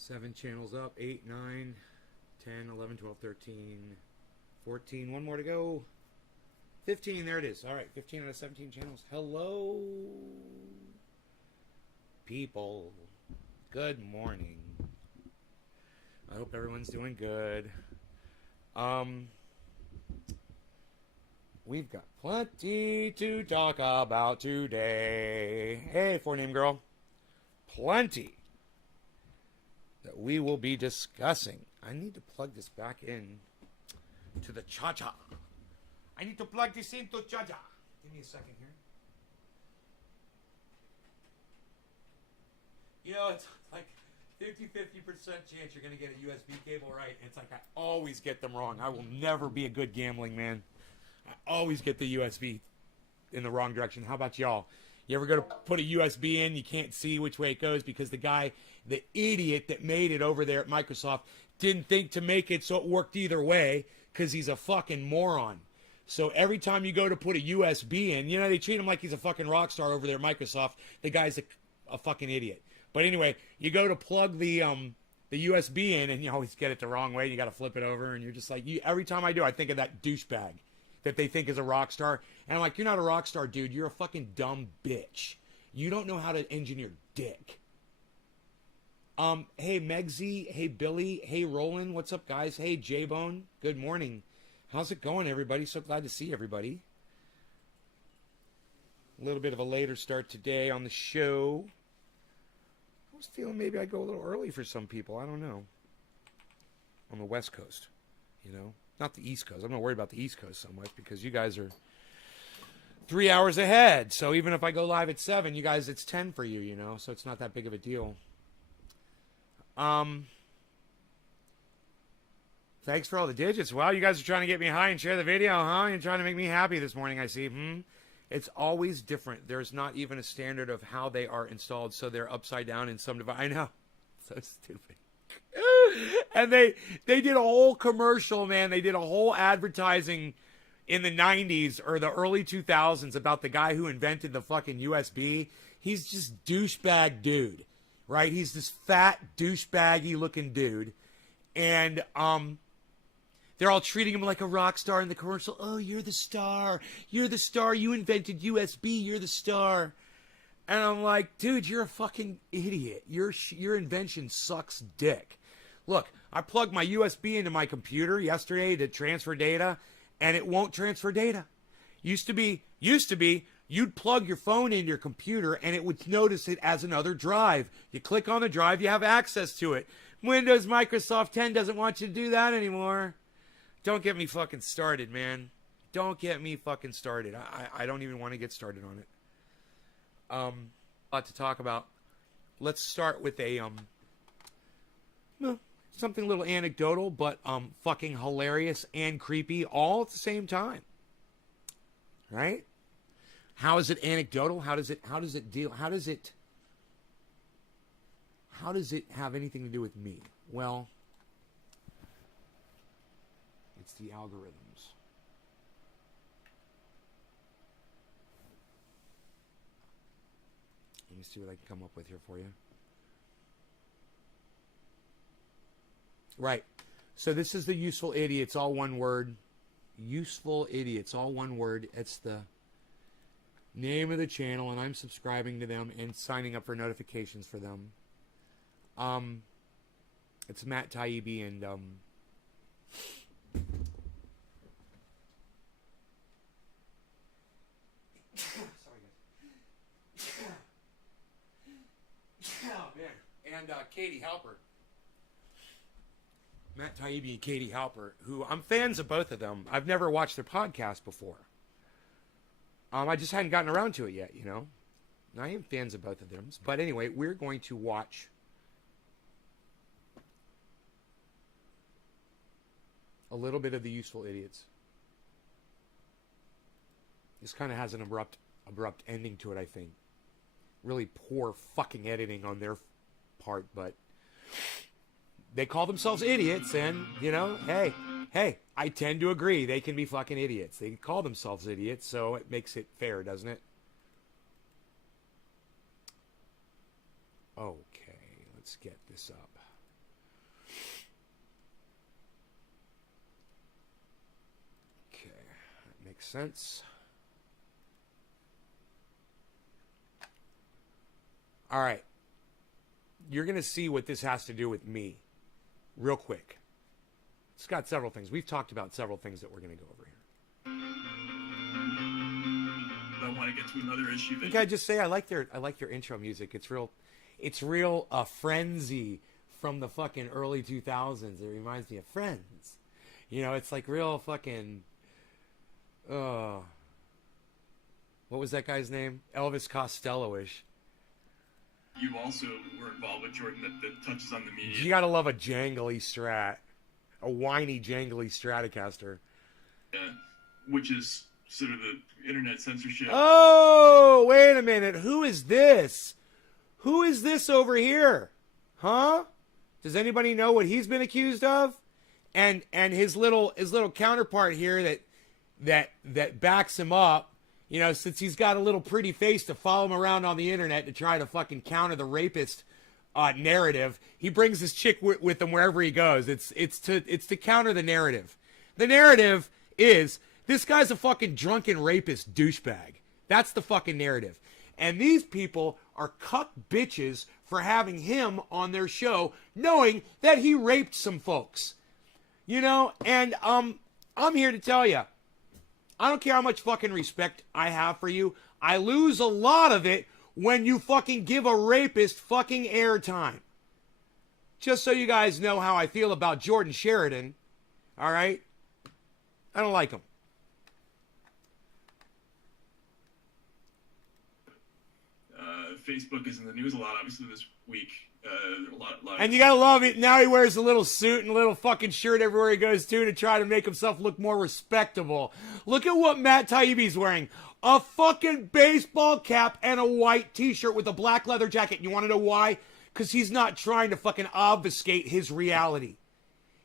7 channels up. 8, 9, 10, 11, 12, 13, 14. One more to go. 15. There it is. All right. 15 out of 17 channels. Hello, people. Good morning. I hope everyone's doing good. We've got plenty to talk about today. Hey, 4-name girl. Plenty that we will be discussing. I need to plug this back in to the cha-cha. I need to plug this into cha-cha. Give me a second here. You know, it's like 50% chance you're going to get a USB cable right. It's like I always get them wrong. I will never be a good gambling man. I always get the USB in the wrong direction. How about y'all? You ever go to put a USB in, you can't see which way it goes because the guy, the idiot that made it over there at Microsoft, didn't think to make it so it worked either way because he's a fucking moron. So every time you go to put a USB in, you know, they treat him like he's a fucking rock star over there at Microsoft. The guy's a fucking idiot. But anyway, you go to plug the USB in and you always get it the wrong way. You got to flip it over and you're just like, every time I do, I think of that douchebag that they think is a rock star. And I'm like, you're not a rock star, dude. You're a fucking dumb bitch. You don't know how to engineer dick. Hey, Megsy. Hey, Billy. Hey, Roland. What's up, guys? Hey, J-Bone. Good morning. How's it going, everybody? So glad to see everybody. A little bit of a later start today on the show. I was feeling maybe I'd go a little early for some people. I don't know. On the West Coast, you know. Not the East Coast. I'm not worried about the East Coast so much because you guys are 3 hours ahead. So even if I go live at 7, you guys, it's 10 for you, you know. So it's not that big of a deal. Thanks for all the digits. Wow, you guys are trying to get me high and share the video, huh? You're trying to make me happy this morning, I see. It's always different. There's not even a standard of how they are installed, so they're upside down in some device. I know. So stupid. And they did a whole commercial, man. They did a whole advertising in the 90s or the early 2000s about the guy who invented the fucking USB. He's just douchebag dude, right? He's this fat douchebaggy looking dude. And they're all treating him like a rock star in the commercial. Oh, you're the star. You're the star. You invented USB. You're the star. And I'm like, dude, you're a fucking idiot. Your invention sucks dick. Look, I plugged my USB into my computer yesterday to transfer data, and it won't transfer data. Used to be, you'd plug your phone into your computer, and it would notice it as another drive. You click on the drive, you have access to it. Windows Microsoft 10 doesn't want you to do that anymore. Don't get me fucking started, man. Don't get me fucking started. I don't even want to get started on it. A lot to talk about. Let's start with a something a little anecdotal, but fucking hilarious and creepy all at the same time. Right? How is it anecdotal? How does it deal? How does it have anything to do with me? Well, it's the algorithms. Let me see what I can come up with here for you. Right. So this is the useful idiots, all one word. Useful idiots, all one word. It's the name of the channel, and I'm subscribing to them and signing up for notifications for them. It's Matt Taibbi and oh man, and Katie Halper. Matt Taibbi and Katie Halper, who I'm fans of both of them. I've never watched their podcast before. I just hadn't gotten around to it yet, you know. I am fans of both of them. But anyway, we're going to watch a little bit of the Useful Idiots. This kind of has an abrupt ending to it, I think. Really poor fucking editing on their part, but they call themselves idiots, and, you know, hey, I tend to agree. They can be fucking idiots. They call themselves idiots, so it makes it fair, doesn't it? Okay, let's get this up. Makes sense. All right. You're going to see what this has to do with me real quick. It's got several things. We've talked about several things that we're going to go over here. I want to get to another issue. Can I just say I like your intro music. It's real frenzy from the fucking early 2000s. It reminds me of Friends. You know, it's like real fucking what was that guy's name? Elvis Costello-ish. You also were involved with Jordan that touches on the media. You gotta love a jangly Strat. A whiny, jangly Stratocaster. Which is sort of the internet censorship. Oh, wait a minute. Who is this? Who is this over here? Huh? Does anybody know what he's been accused of? And his little counterpart here that backs him up. You know, since he's got a little pretty face to follow him around on the internet to try to fucking counter the rapist narrative, he brings his chick with him wherever he goes. It's to counter the narrative. The narrative is this guy's a fucking drunken rapist douchebag. That's the fucking narrative. And these people are cuck bitches for having him on their show, knowing that he raped some folks. You know, and I'm here to tell you, I don't care how much fucking respect I have for you. I lose a lot of it when you fucking give a rapist fucking airtime. Just so you guys know how I feel about Jordan Sheridan. All right? I don't like him. Facebook is in the news a lot, obviously, this week. A lot and you gotta love it. Now he wears a little suit and a little fucking shirt everywhere he goes to try to make himself look more respectable. Look at what Matt Taibbi's wearing. A fucking baseball cap and a white t-shirt with a black leather jacket. And you want to know why? Because he's not trying to fucking obfuscate his reality.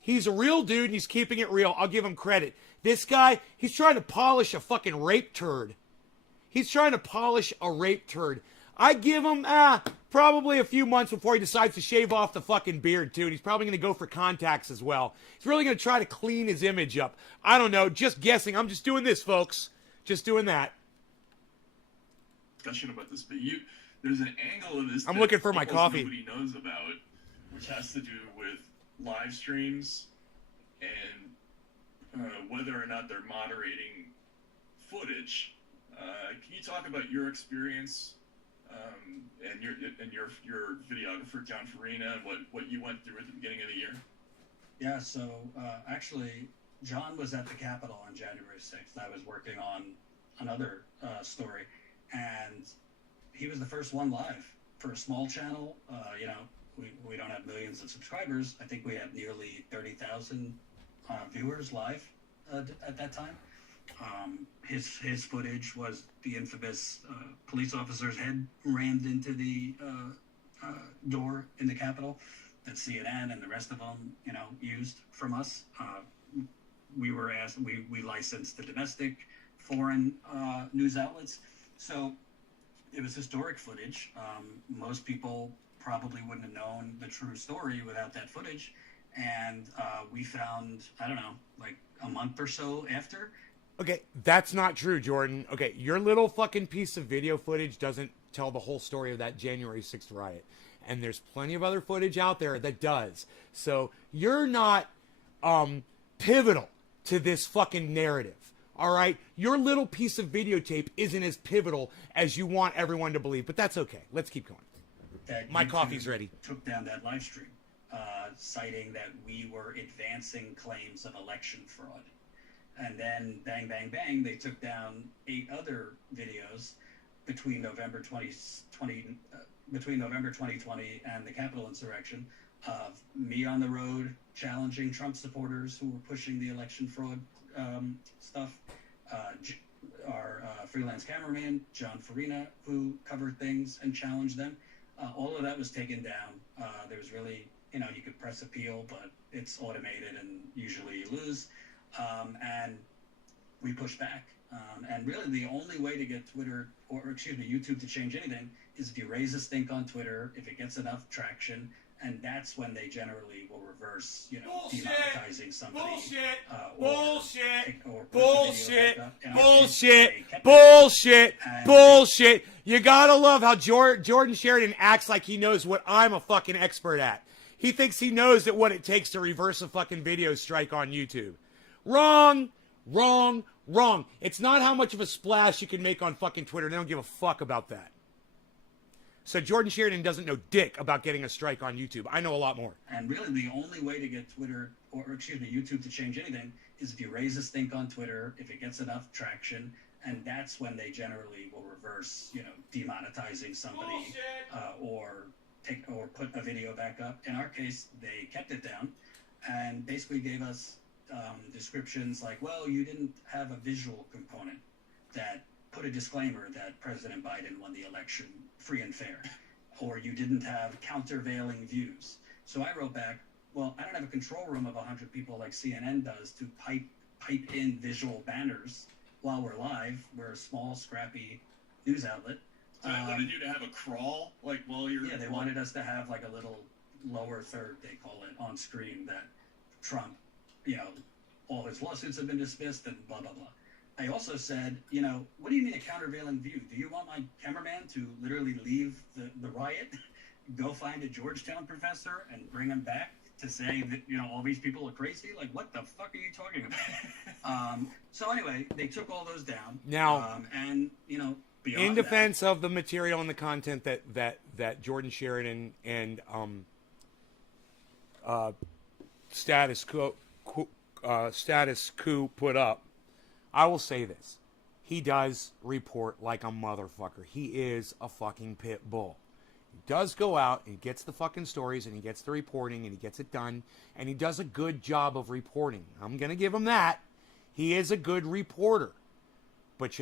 He's a real dude and he's keeping it real. I'll give him credit. This guy, he's trying to polish a fucking rape turd. He's trying to polish a rape turd. I give him probably a few months before he decides to shave off the fucking beard, too. And he's probably going to go for contacts as well. He's really going to try to clean his image up. I don't know. Just guessing. I'm just doing this, folks. Just doing that. Discussion about this, but there's an angle of this. I'm looking for my coffee. Nobody knows about, which has to do with live streams and whether or not they're moderating footage. Can you talk about your experience? And your videographer John Farina, and what you went through at the beginning of the year? Yeah, so actually, John was at the Capitol on January 6th. I was working on another story, and he was the first one live for a small channel. You know, we don't have millions of subscribers. I think we have nearly 30,000 viewers live at that time. His footage was the infamous police officer's head rammed into the door in the Capitol that CNN and the rest of them, you know, used from us. We were asked, we licensed the domestic, foreign news outlets. So it was historic footage. Most people probably wouldn't have known the true story without that footage. And we found, I don't know, like a month or so after. Okay, that's not true, Jordan. Okay, your little fucking piece of video footage doesn't tell the whole story of that January 6th riot. And there's plenty of other footage out there that does. So you're not pivotal to this fucking narrative. All right? Your little piece of videotape isn't as pivotal as you want everyone to believe. But that's okay. Let's keep going. My coffee's ready. Took down that live stream, citing that we were advancing claims of election fraud. And then, bang, bang, bang, they took down 8 other videos between November 2020 and the Capitol insurrection of me on the road challenging Trump supporters who were pushing the election fraud stuff. Our freelance cameraman, John Farina, who covered things and challenged them. All of that was taken down. There was really, you know, you could press appeal, but it's automated and usually you lose. And we push back. And really the only way to get Twitter, or excuse me, YouTube to change anything is if you raise a stink on Twitter, if it gets enough traction, and that's when they generally will reverse, Bullshit. demonetizing somebody. Bullshit. Or put the video Bullshit. back up. In our case, Bullshit. they kept it. Bullshit. And- Bullshit. You gotta love how Jordan Sheridan acts like he knows what I'm a fucking expert at. He thinks he knows that what it takes to reverse a fucking video strike on YouTube. Wrong. Wrong. Wrong. It's not how much of a splash you can make on fucking Twitter. They don't give a fuck about that. So Jordan Sheridan doesn't know dick about getting a strike on YouTube. I know a lot more. And really, the only way to get YouTube to change anything is if you raise a stink on Twitter, if it gets enough traction, and that's when they generally will reverse, demonetizing somebody, or put a video back up. In our case, they kept it down, and basically gave us descriptions like, well, you didn't have a visual component that put a disclaimer that President Biden won the election free and fair, or you didn't have countervailing views. So I wrote back, well, I don't have a control room of 100 people like CNN does to pipe in visual banners while we're live. We're a small, scrappy news outlet. So they wanted you to have a crawl, like while you're... Yeah, they wanted us to have like a little lower third, they call it, on screen that Trump, all his lawsuits have been dismissed and blah, blah, blah. I also said, what do you mean a countervailing view? Do you want my cameraman to literally leave the riot, go find a Georgetown professor and bring him back to say that, all these people are crazy? Like, what the fuck are you talking about? So anyway, they took all those down. Now, and, beyond in defense of the material and the content that Jordan Sheridan and Status Quo put up, I will say this. He does report like a motherfucker. He is a fucking pit bull. He does go out and gets the fucking stories and he gets the reporting and he gets it done. And he does a good job of reporting. I'm going to give him that. He is a good reporter. But,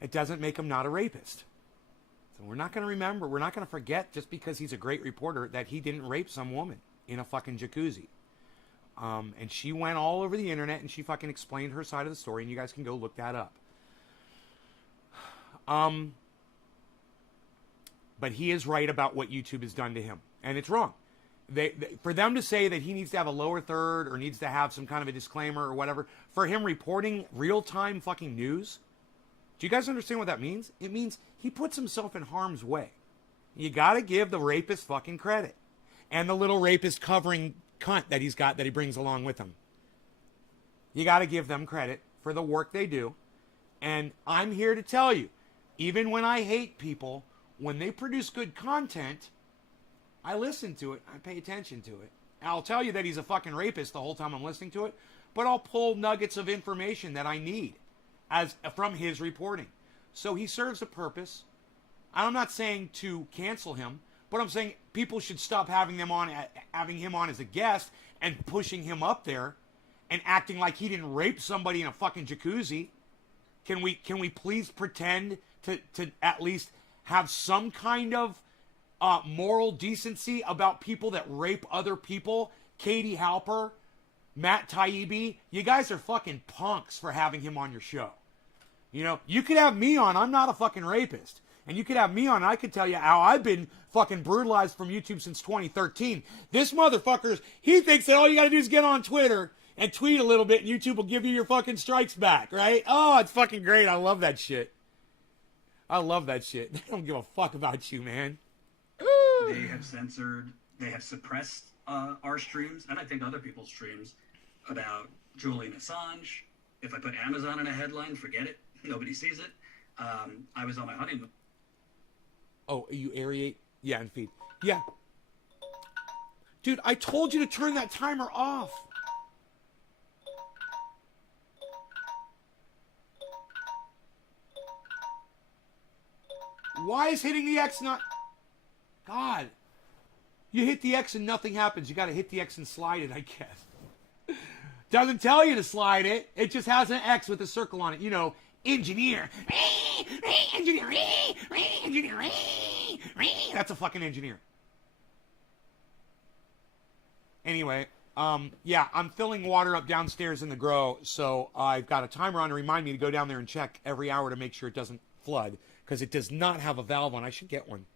it doesn't make him not a rapist. So we're not going to forget just because he's a great reporter that he didn't rape some woman in a fucking jacuzzi. And she went all over the internet and she fucking explained her side of the story, and you guys can go look that up. But he is right about what YouTube has done to him, and it's wrong. For them to say that he needs to have a lower third or needs to have some kind of a disclaimer or whatever, for him reporting real-time fucking news, do you guys understand what that means? It means he puts himself in harm's way. You gotta give the rapist fucking credit. And the little rapist covering cunt that he's got that he brings along with him. You got to give them credit for the work they do. And I'm here to tell you, even when I hate people, when they produce good content, I listen to it. I pay attention to it. I'll tell you that he's a fucking rapist the whole time I'm listening to it, but I'll pull nuggets of information that I need from his reporting. So he serves a purpose. I'm not saying to cancel him, but I'm saying people should stop having him on as a guest and pushing him up there and acting like he didn't rape somebody in a fucking jacuzzi. Can we please pretend to at least have some kind of moral decency about people that rape other people? Katie Halper, Matt Taibbi, you guys are fucking punks for having him on your show. You could have me on. I'm not a fucking rapist. And you could have me on, and I could tell you how I've been fucking brutalized from YouTube since 2013. This motherfucker, he thinks that all you gotta do is get on Twitter and tweet a little bit, and YouTube will give you your fucking strikes back, right? Oh, it's fucking great. I love that shit. I love that shit. They don't give a fuck about you, man. They have suppressed our streams, and I think other people's streams, about Julian Assange. If I put Amazon in a headline, forget it. Nobody sees it. I was on my honeymoon. Oh, you aerate? Yeah, and feed. Yeah. Dude, I told you to turn that timer off. Why is hitting the X not... God. You hit the X and nothing happens. You got to hit the X and slide it, I guess. Doesn't tell you to slide it. It just has an X with a circle on it. Engineer. Engineer. Engineer. That's a fucking engineer. Anyway, yeah, I'm filling water up downstairs in the grow, so I've got a timer on to remind me to go down there and check every hour to make sure it doesn't flood, because it does not have a valve on. I should get one.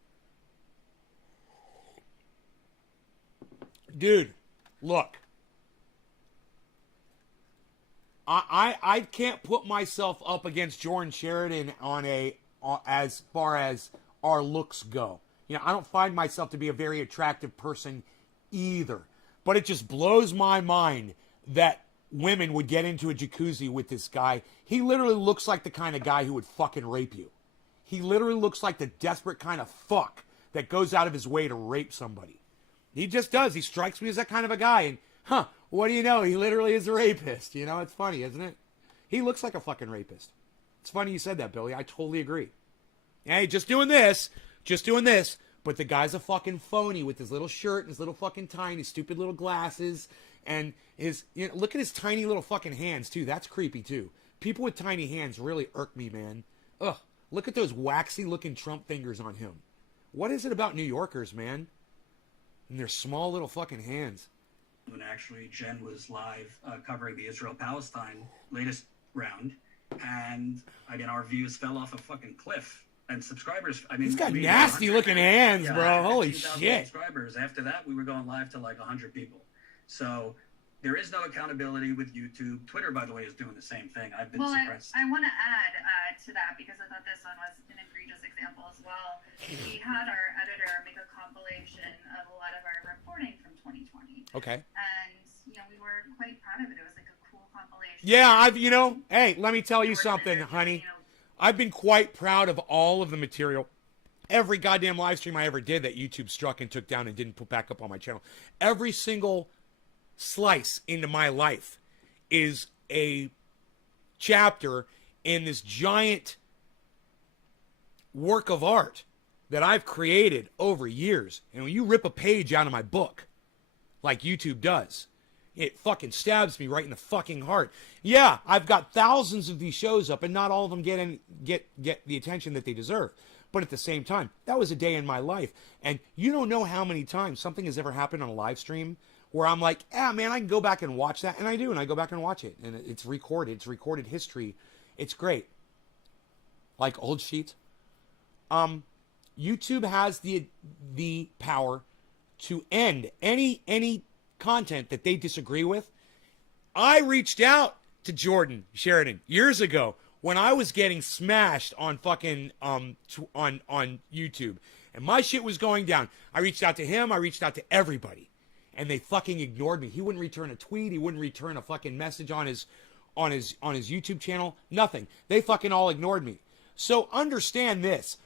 Dude, look. I can't put myself up against Jordan Sheridan as far as our looks go. You know, I don't find myself to be a very attractive person either. But it just blows my mind that women would get into a jacuzzi with this guy. He literally looks like the kind of guy who would fucking rape you. He literally looks like the desperate kind of fuck that goes out of his way to rape somebody. He just does. He strikes me as that kind of a guy. And, what do you know? He literally is a rapist. You know, it's funny, isn't it? He looks like a fucking rapist. It's funny you said that, Billy. I totally agree. Hey, just doing this. But the guy's a fucking phony with his little shirt and his little fucking tiny, stupid little glasses. And look at his tiny little fucking hands, too. That's creepy, too. People with tiny hands really irk me, man. Ugh. Look at those waxy-looking Trump fingers on him. What is it about New Yorkers, man? And their small little fucking hands. When actually Jen was live covering the Israel-Palestine latest round, and again our views fell off a fucking cliff. And subscribers, he's got nasty looking hands, bro. Holy shit! Subscribers. After that, we were going live to like 100 people. So there is no accountability with YouTube. Twitter, by the way, is doing the same thing. I've been suppressed. I want to add to that because I thought this one was an egregious example as well. We had our editor make a compilation of a lot of our reporting from 2020. Okay. And we were quite proud of it. It was like a cool compilation. Yeah, hey, let me tell you something, honey. I've been quite proud of all of the material. Every goddamn live stream I ever did that YouTube struck and took down and didn't put back up on my channel. Every single slice into my life is a chapter in this giant work of art that I've created over years. And when you rip a page out of my book, like YouTube does, it fucking stabs me right in the fucking heart. Yeah, I've got thousands of these shows up, and not all of them get the attention that they deserve. But at the same time, that was a day in my life. And you don't know how many times something has ever happened on a live stream where I'm like, man, I can go back and watch that. And I do, and I go back and watch it. And it's recorded. It's recorded history. It's great. Like old sheets. YouTube has the power to end any content that they disagree with. I reached out to Jordan Sheridan years ago when I was getting smashed on fucking on YouTube and my shit was going down. I reached out to him, I reached out to everybody, and they fucking ignored me. He wouldn't return a tweet, he wouldn't return a fucking message on his YouTube channel, nothing. They fucking all ignored me. So understand this.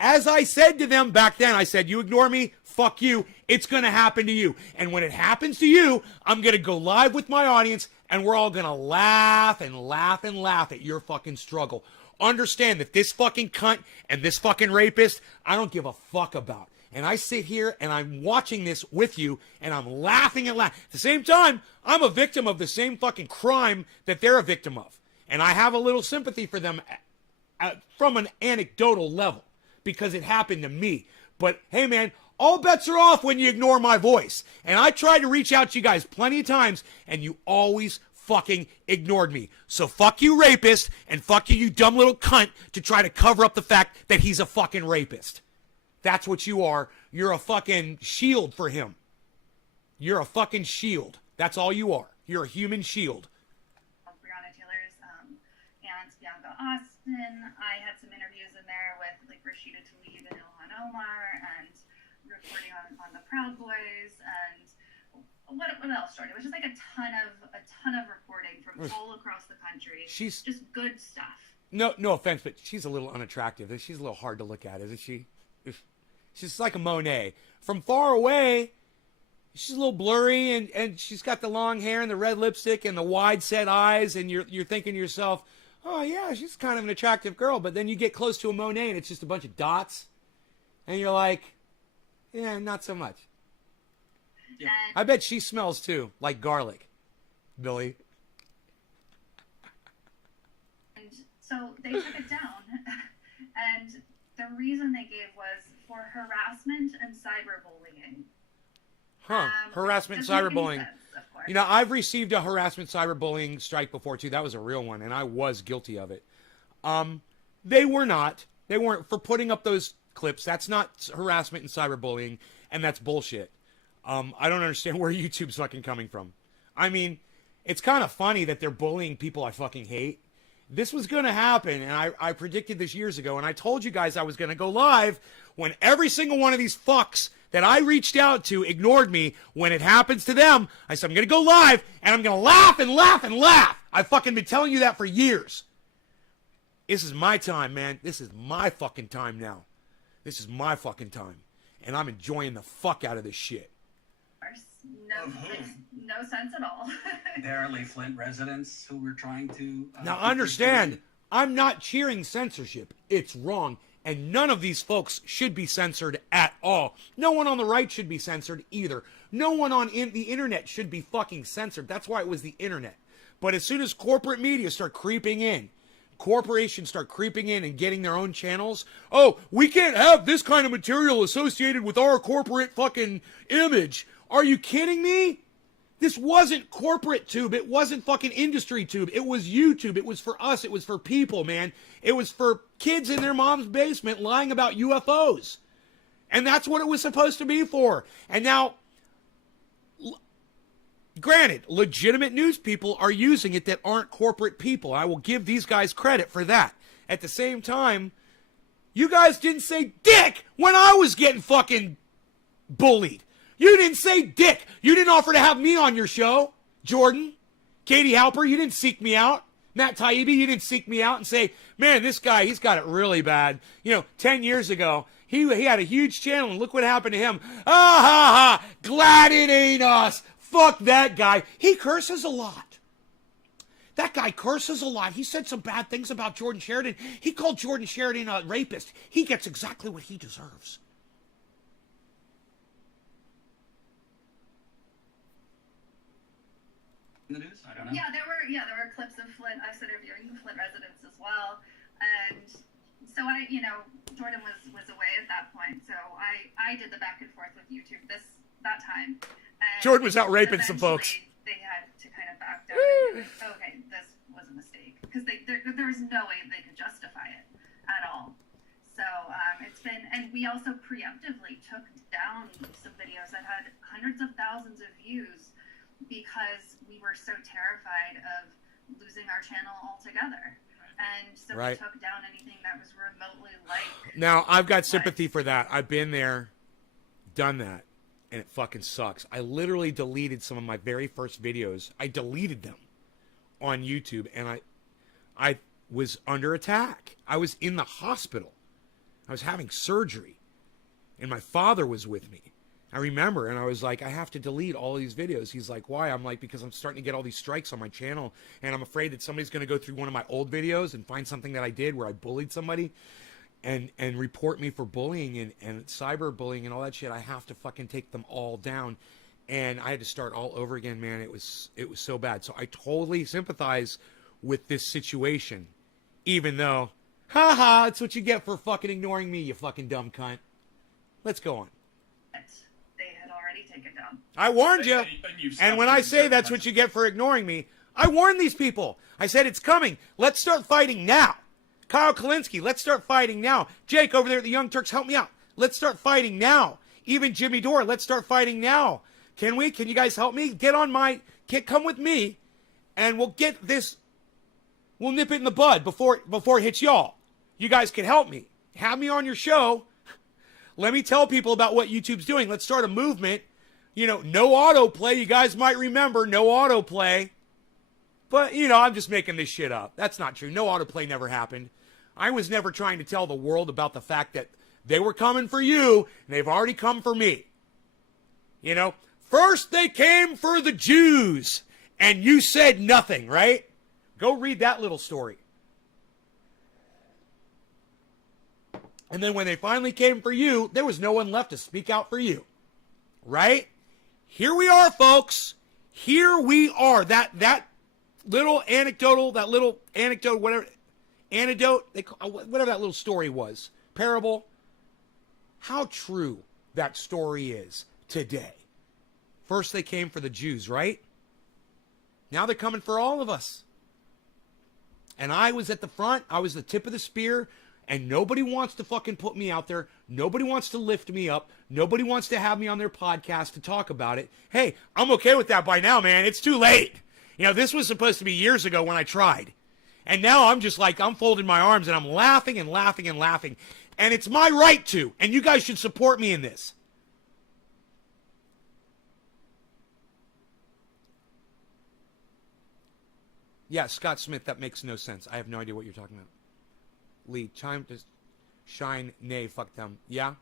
As I said to them back then, I said, you ignore me, fuck you, it's going to happen to you. And when it happens to you, I'm going to go live with my audience, and we're all going to laugh and laugh and laugh at your fucking struggle. Understand that this fucking cunt and this fucking rapist, I don't give a fuck about. And I sit here and I'm watching this with you, and I'm laughing and laughing. At the same time, I'm a victim of the same fucking crime that they're a victim of. And I have a little sympathy for them from an anecdotal level, because it happened to me. But hey, man, all bets are off when you ignore my voice. And I tried to reach out to you guys plenty of times, and you always fucking ignored me. So fuck you, rapist, and fuck you, you dumb little cunt, to try to cover up the fact that he's a fucking rapist. That's what you are. You're a fucking shield for him. You're a fucking shield. That's all you are. You're a human shield. Breonna Taylor's and Bianca Austin. I had some interviews in there with like Rashida Tlaib and Ilhan Omar, and reporting on the Proud Boys, and what else, Jordan? It was just like a ton of reporting from all across the country. She's just good stuff. No offense, but she's a little unattractive. She's a little hard to look at, isn't she? She's like a Monet. From far away, she's a little blurry, and she's got the long hair and the red lipstick and the wide set eyes, and you're thinking to yourself, oh yeah, she's kind of an attractive girl. But then you get close to a Monet and it's just a bunch of dots, and you're like, yeah, not so much. Yeah. I bet she smells too, like garlic, Billy. And so they took it down, and the reason they gave was for harassment and cyberbullying. Harassment, cyberbullying. You know, I've received a harassment, cyberbullying strike before too. That was a real one, and I was guilty of it. They weren't for putting up those clips. That's not harassment and cyberbullying, and that's bullshit. I don't understand where YouTube's fucking coming from. I mean, it's kind of funny that they're bullying people I fucking hate. This was going to happen, and I predicted this years ago, and I told you guys I was going to go live when every single one of these fucks that I reached out to ignored me. When it happens to them, I said I'm going to go live, and I'm going to laugh and laugh and laugh. I've fucking been telling you that for years. This is my time, man. This is my fucking time now. This is my fucking time, and I'm enjoying the fuck out of this shit. No, makes no sense at all. Apparently, Flint residents who were trying to. Now understand, I'm not cheering censorship. It's wrong. And none of these folks should be censored at all. No one on the right should be censored either. No one on the internet should be fucking censored. That's why it was the internet. But as soon as corporate media start creeping in, corporations start creeping in and getting their own channels. Oh, we can't have this kind of material associated with our corporate fucking image. Are you kidding me? This wasn't corporate tube. It wasn't fucking industry tube. It was YouTube. It was for us. It was for people, man. It was for kids in their mom's basement lying about UFOs. And that's what it was supposed to be for. And now, granted, legitimate news people are using it that aren't corporate people. I will give these guys credit for that. At the same time, you guys didn't say dick when I was getting fucking bullied. You didn't say dick. You didn't offer to have me on your show. Jordan, Katie Halper, you didn't seek me out. Matt Taibbi, you didn't seek me out and say, man, this guy, he's got it really bad. 10 years ago, he had a huge channel, and look what happened to him. Ah, ha, ha, glad it ain't us. Fuck that guy. He curses a lot. That guy curses a lot. He said some bad things about Jordan Sheridan. He called Jordan Sheridan a rapist. He gets exactly what he deserves. In the news? I don't know. Yeah, there were clips of Flint. I was interviewing the Flint residents as well, and so Jordan was away at that point. So I did the back and forth with YouTube that time. And Jordan was out raping some folks. They had to kind of back down. And be like, okay, this was a mistake because there was no way they could justify it at all. So it's been, and we also preemptively took down some videos that had hundreds of thousands of views, because we were so terrified of losing our channel altogether. And so we took down anything that was remotely like... Now, I've got sympathy for that. I've been there, done that, and it fucking sucks. I literally deleted some of my very first videos. I deleted them on YouTube, and I was under attack. I was in the hospital. I was having surgery, and my father was with me. I remember, and I was like, I have to delete all these videos. He's like, why? I'm like, because I'm starting to get all these strikes on my channel, and I'm afraid that somebody's going to go through one of my old videos and find something that I did where I bullied somebody and report me for bullying and cyberbullying and all that shit. I have to fucking take them all down. And I had to start all over again, man. It was so bad. So I totally sympathize with this situation, even though, haha, it's what you get for fucking ignoring me, you fucking dumb cunt. Let's go on. Take it down. I warned you. And when I say that's what you get for ignoring me, I warned these people. I said it's coming. Let's start fighting now. Kyle Kalinske, let's start fighting now. Jake over there at the Young Turks, help me out. Let's start fighting now. Even Jimmy Dore, let's start fighting now. Can we? Can you guys help me? Come with me, and we'll get this. We'll nip it in the bud before it hits y'all. You guys can help me. Have me on your show. Let me tell people about what YouTube's doing. Let's start a movement. No autoplay. You guys might remember no autoplay. But, I'm just making this shit up. That's not true. No autoplay never happened. I was never trying to tell the world about the fact that they were coming for you, and they've already come for me. First they came for the Jews, and you said nothing, right? Go read that little story. And then when they finally came for you, there was no one left to speak out for you. Right? Here we are, folks. Here we are. That little anecdote, whatever that little story was, parable, how true that story is today. First they came for the Jews, right? Now they're coming for all of us. And I was at the front. I was the tip of the spear. And nobody wants to fucking put me out there. Nobody wants to lift me up. Nobody wants to have me on their podcast to talk about it. Hey, I'm okay with that by now, man. It's too late. You know, this was supposed to be years ago when I tried. And now I'm just like, I'm folding my arms and I'm laughing and laughing and laughing. And it's my right to. And you guys should support me in this. Yeah, Scott Smith, that makes no sense. I have no idea what you're talking about. Lee, time to shine, nay, fuck them. Yeah?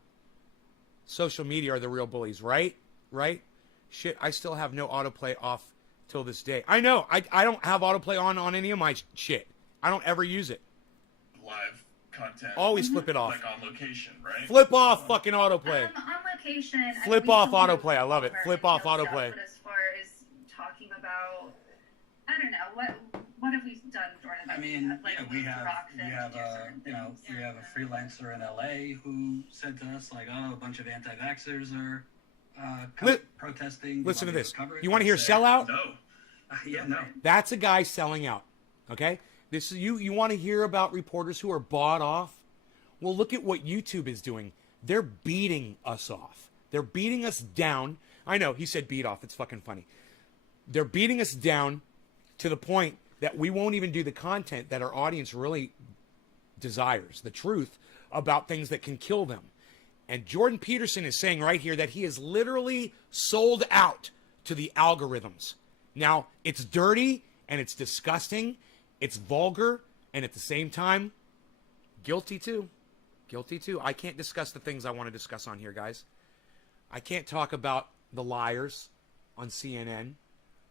Social media are the real bullies, right? Right? Shit, I still have no autoplay off till this day. I know, I don't have autoplay on any of my shit. I don't ever use it. Live content. Always flip it off. Like on location, right? Flip off fucking autoplay. On location. Flip we off still do autoplay, I love it. Flip off stuff, autoplay. But as far as talking about, I don't know, what have we done, Jordan? I mean, like, yeah, we have do a certain you know things we here have and a freelancer in LA who said to us like, oh, a bunch of anti-vaxxers are protesting. Listen to this. Coverage. You want to hear I say, sellout? No. Yeah, no. That's a guy selling out. Okay? This is you want to hear about reporters who are bought off? Well, look at what YouTube is doing. They're beating us off. They're beating us down. I know, he said beat off. It's fucking funny. They're beating us down to the point that we won't even do the content that our audience really desires, the truth about things that can kill them. And Jordan Peterson is saying right here that he is literally sold out to the algorithms. Now, it's dirty and it's disgusting, it's vulgar, and at the same time, guilty too. Guilty too. I can't discuss the things I want to discuss on here, guys. I can't talk about the liars on CNN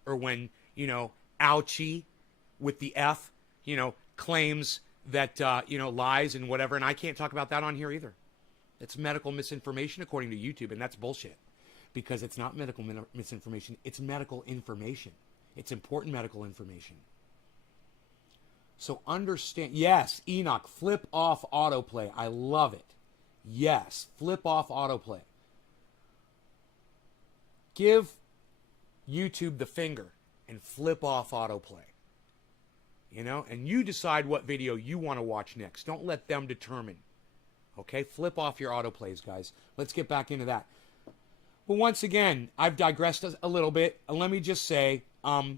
or when, you know, Ouchie with the F, you know, claims that, you know, lies and whatever. And I can't talk about that on here either. It's medical misinformation according to YouTube. And that's bullshit because it's not medical misinformation. It's medical information. It's important medical information. So understand. Yes, Enoch, flip off autoplay. I love it. Yes, flip off autoplay. Give YouTube the finger and flip off autoplay. You know, and you decide what video you want to watch next. Don't let them determine. Okay, flip off your autoplays, guys. Let's get back into that. But once again, I've digressed a little bit. Let me just say, I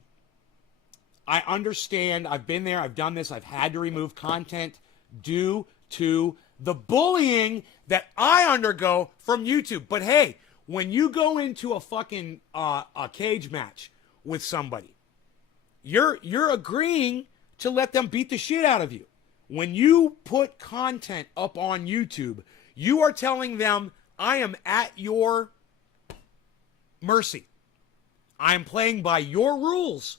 understand. I've been there. I've done this. I've had to remove content due to the bullying that I undergo from YouTube. But hey, when you go into a fucking a cage match with somebody, you're agreeing to let them beat the shit out of you. When you put content up on YouTube, you are telling them, I am at your mercy. I am playing by your rules.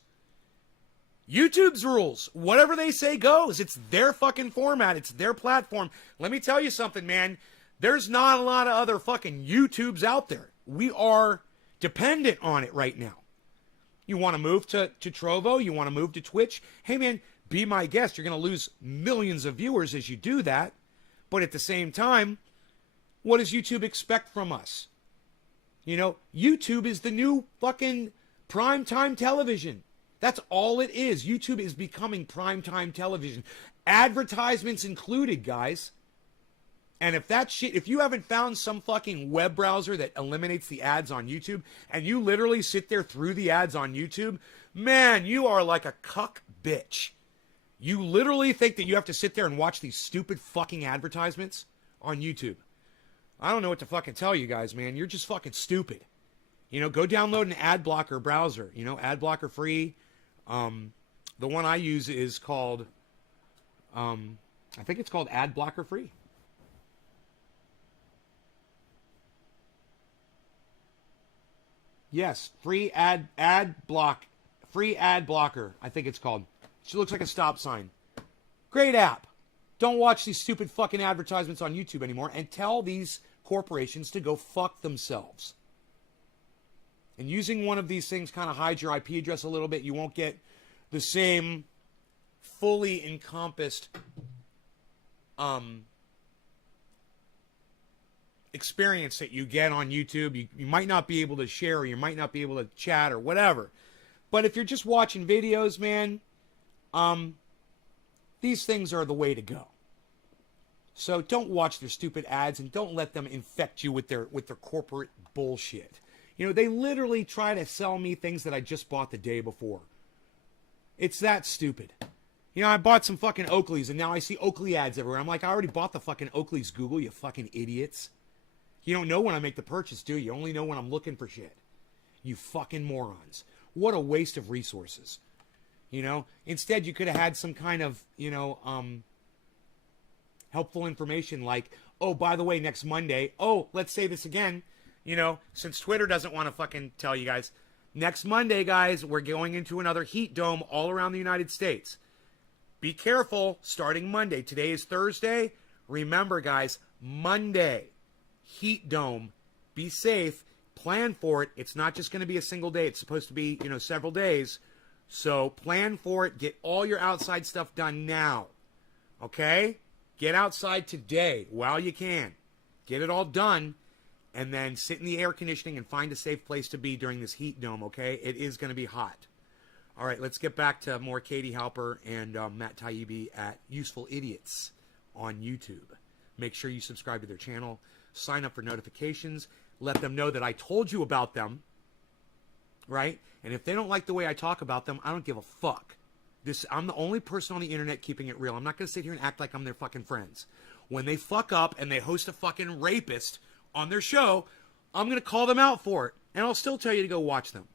YouTube's rules. Whatever they say goes. It's their fucking format. It's their platform. Let me tell you something, man. There's not a lot of other fucking YouTubes out there. We are dependent on it right now. You want to move to Trovo? You want to move to Twitch? Hey, man, be my guest. You're going to lose millions of viewers as you do that. But at the same time, what does YouTube expect from us? You know, YouTube is the new fucking primetime television. That's all it is. YouTube is becoming primetime television. Advertisements included, guys. And if you haven't found some fucking web browser that eliminates the ads on YouTube, and you literally sit there through the ads on YouTube, man, you are like a cuck bitch. You literally think that you have to sit there and watch these stupid fucking advertisements on YouTube. I don't know what to fucking tell you guys, man. You're just fucking stupid. You know, go download an ad blocker browser. You know, ad blocker free. The one I use is called, I think it's called Ad Blocker Free. Yes, free ad blocker, I think it's called. It looks like a stop sign. Great app. Don't watch these stupid fucking advertisements on YouTube anymore and tell these corporations to go fuck themselves. And using one of these things kind of hides your IP address a little bit. You won't get the same fully encompassed experience that you get on YouTube. You might not be able to share, or you might not be able to chat or whatever. But if you're just watching videos, man, these things are the way to go. So don't watch their stupid ads and don't let them infect you with their corporate bullshit. You know, they literally try to sell me things that I just bought the day before. It's that stupid. You know, I bought some fucking Oakleys and now I see Oakley ads everywhere. I'm like, I already bought the fucking Oakleys, Google, you fucking idiots. You don't know when I make the purchase, do you? You only know when I'm looking for shit. You fucking morons. What a waste of resources. You know, instead you could have had some kind of, you know, helpful information like, oh, by the way, next Monday, oh, let's say this again, you know, since Twitter doesn't want to fucking tell you guys, next Monday, guys, we're going into another heat dome all around the United States. Be careful, starting Monday. Today is Thursday. Remember, guys, Monday, heat dome. Be safe. Plan for it. It's not just going to be a single day. It's supposed to be, you know, several days. So plan for it. Get all your outside stuff done now. Okay? Get outside today while you can. Get it all done. And then sit in the air conditioning and find a safe place to be during this heat dome, okay? It is going to be hot. All right, let's get back to more Katie Halper and Matt Taibbi at Useful Idiots on YouTube. Make sure you subscribe to their channel. Sign up for notifications. Let them know that I told you about them, right? And if they don't like the way I talk about them, I don't give a fuck. I'm the only person on the internet keeping it real. I'm not going to sit here and act like I'm their fucking friends. When they fuck up and they host a fucking rapist on their show, I'm going to call them out for it. And I'll still tell you to go watch them.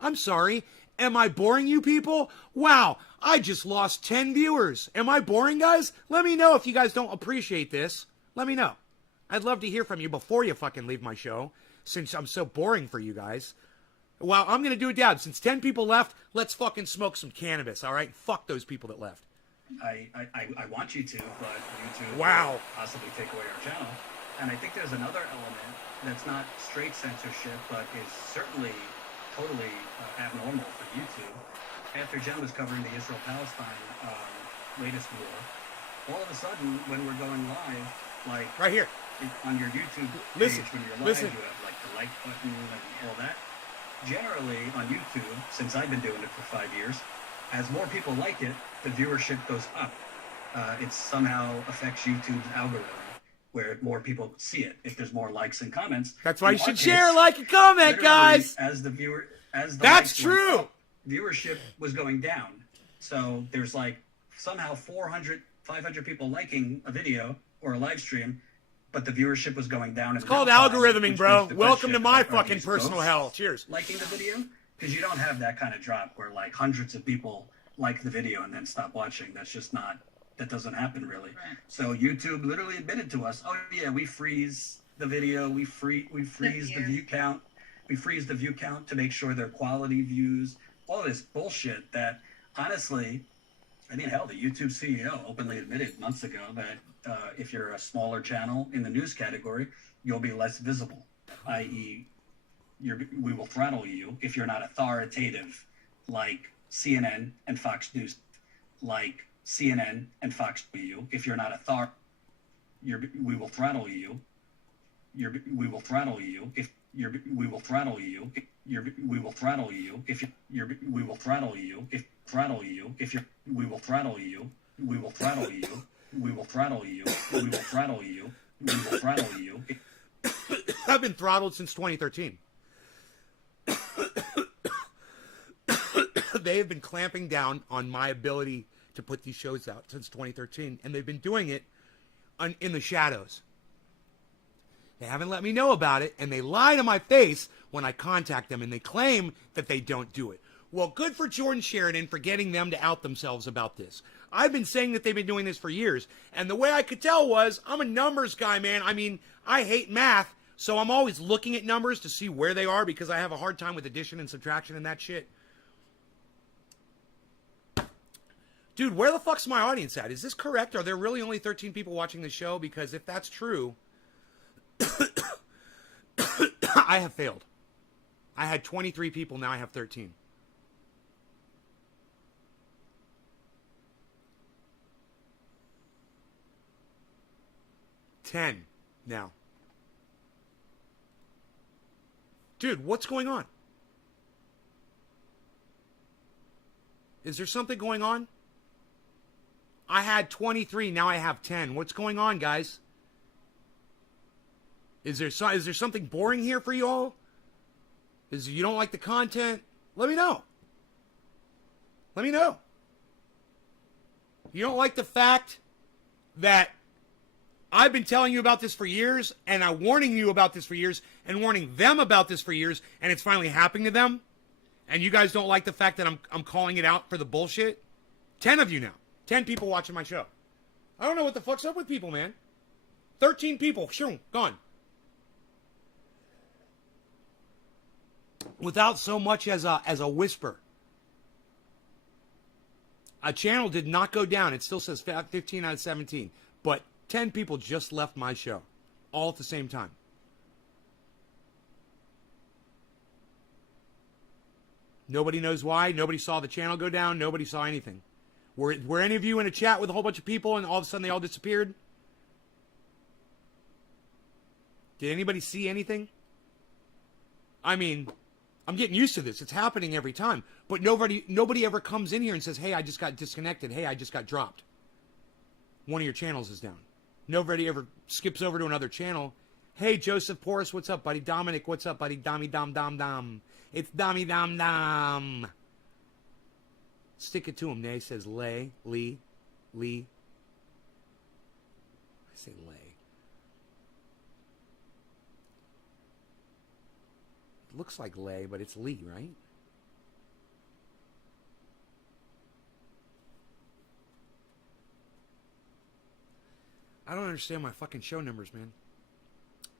I'm sorry. Am I boring you people? Wow, I just lost 10 viewers. Am I boring, guys? Let me know if you guys don't appreciate this. Let me know. I'd love to hear from you before you fucking leave my show, since I'm so boring for you guys. Well, I'm going to do it down. Since 10 people left, let's fucking smoke some cannabis, all right? Fuck those people that left. I want you to, but YouTube Wow. will possibly take away our channel. And I think there's another element that's not straight censorship, but is certainly totally abnormal for YouTube. After Jen was covering the Israel-Palestine latest war, all of a sudden, when we're going live, like Right here. on your YouTube page, Listen, when you're live, listen. you have like the like button and all that. Generally, on YouTube, since I've been doing it for 5 years, as more people like it, the viewership goes up. It somehow affects YouTube's algorithm, where more people see it. If there's more likes and comments, That's why you should watch share, it. like, and comment, Literally, guys. As the That's likes went true. up, viewership was going down. So there's like somehow 400, 500 people liking a video or a live stream, but the viewership was going down. It's called algorithming, bro. Welcome to my fucking personal hell. Cheers. Liking the video, because you don't have that kind of drop where like hundreds of people like the video and then stop watching. That's just not. That doesn't happen really. Right. So YouTube literally admitted to us, oh yeah, we freeze the video, we freeze the view count, we freeze the view count to make sure they're quality views. All this bullshit that honestly, I mean, hell, the YouTube CEO openly admitted months ago that if you're a smaller channel in the news category, you'll be less visible, i.e., we will throttle you if you're not authoritative, like CNN and Fox News, like CNN and Fox News. If you're not we will throttle you. We will throttle you if we will throttle you. We will throttle you if we will throttle you if throttle you if we will throttle you. We will throttle you. We will throttle you. We will throttle you. We will throttle you. I've been throttled since 2013. They have been clamping down on my ability to put these shows out since 2013, and they've been doing it in the shadows. They haven't let me know about it, and they lie to my face when I contact them, and they claim that they don't do it. Well, good for Jordan Sheridan for getting them to out themselves about this. I've been saying that they've been doing this for years, and the way I could tell was, I'm a numbers guy, man. I mean, I hate math, so I'm always looking at numbers to see where they are because I have a hard time with addition and subtraction and that shit. Dude, where the fuck's my audience at? Is this correct? Are there really only 13 people watching the show? Because if that's true, I have failed. I had 23 people, now I have 13. Now. Dude, what's going on? Is there something going on? I had 23. Now I have 10. What's going on, guys? Is there something boring here for you all? Is you don't like the content? Let me know. Let me know. You don't like the fact that I've been telling you about this for years, and I'm warning you about this for years, and warning them about this for years, and it's finally happening to them? And you guys don't like the fact that I'm calling it out for the bullshit? 10 of you now. 10 people watching my show. I don't know what the fuck's up with people, man. 13 people. Shoo, gone. Without so much as a whisper. A channel did not go down. It still says 15 out of 17. But 10 people just left my show. All at the same time. Nobody knows why. Nobody saw the channel go down. Nobody saw anything. Were any of you in a chat with a whole bunch of people and all of a sudden they all disappeared? Did anybody see anything? I mean, I'm getting used to this. It's happening every time. But nobody ever comes in here and says, hey, I just got disconnected. Hey, I just got dropped. One of your channels is down. Nobody ever skips over to another channel. Hey, Joseph Porras, what's up, buddy? Dominic, what's up, buddy? Dommy dom dom dom. It's Dommy dom dom. Stick it to him. Nay says Lee. I say Lay. It looks like Lay, but it's Lee, right? I don't understand my fucking show numbers, man.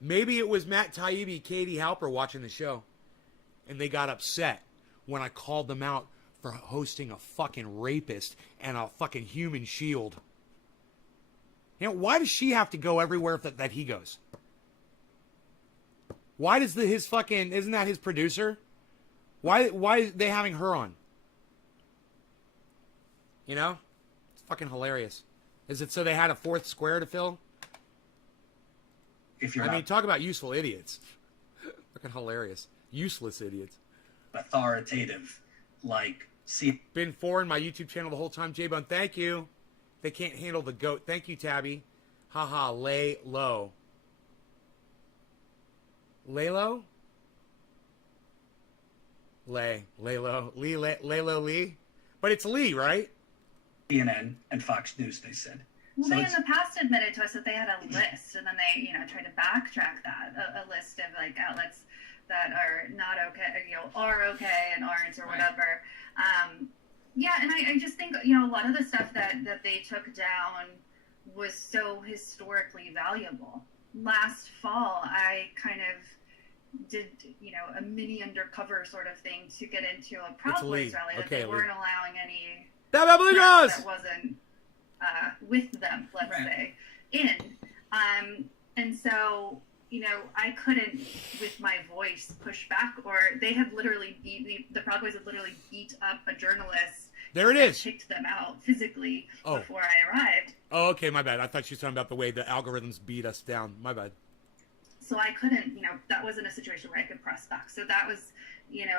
Maybe it was Matt Taibbi, Katie Halper watching the show, and they got upset when I called them out for hosting a fucking rapist and a fucking human shield. You know, why does she have to go everywhere that he goes? Why does his fucking, isn't that his producer? Why are they having her on? You know? It's fucking hilarious. Is it so they had a fourth square to fill? If you're I mean, talk about useful idiots. Fucking hilarious. Useless idiots. authoritative, like, see. Been foreign my YouTube channel the whole time. J-Bone, thank you. They can't handle the goat. Thank you, Tabby. Haha, lay low. Lay low? Lay low. Lay low, Lee? But it's Lee, right? CNN and Fox News, they said. Well, So they in it's- the past admitted to us that they had a list, and then they, tried to backtrack that, a list of like outlets that are not okay, are okay and aren't or whatever. Yeah, and I just think a lot of the stuff that they took down was so historically valuable. Last fall, I kind of did a mini undercover sort of thing to get into a Proud Boys rally that Okay, they Lee. weren't allowing any That that wasn't with them, let's say, in. And so, I couldn't, with my voice, push back, or they had literally the Proud Boys had literally beat up a journalist. There it is. Kicked them out physically before I arrived. Oh, okay, my bad. I thought she was talking about the way the algorithms beat us down. My bad. So I couldn't, that wasn't a situation where I could press back. So that was,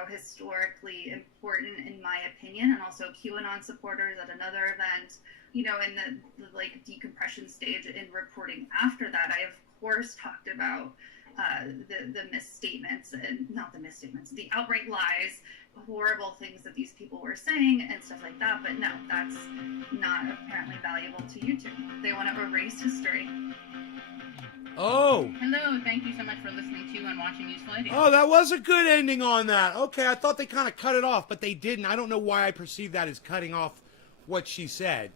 historically important in my opinion. And also QAnon supporters at another event, in the like decompression stage in reporting after that, I of course talked about the misstatements, and not the misstatements, the outright lies, horrible things that these people were saying and stuff like that. But no, that's not apparently valuable to YouTube. They want to erase history. Oh. Hello, thank you so much for listening to and watching Useful Idiots. Oh, that was a good ending on that. Okay, I thought they kind of cut it off, but they didn't. I don't know why I perceived that as cutting off what she said.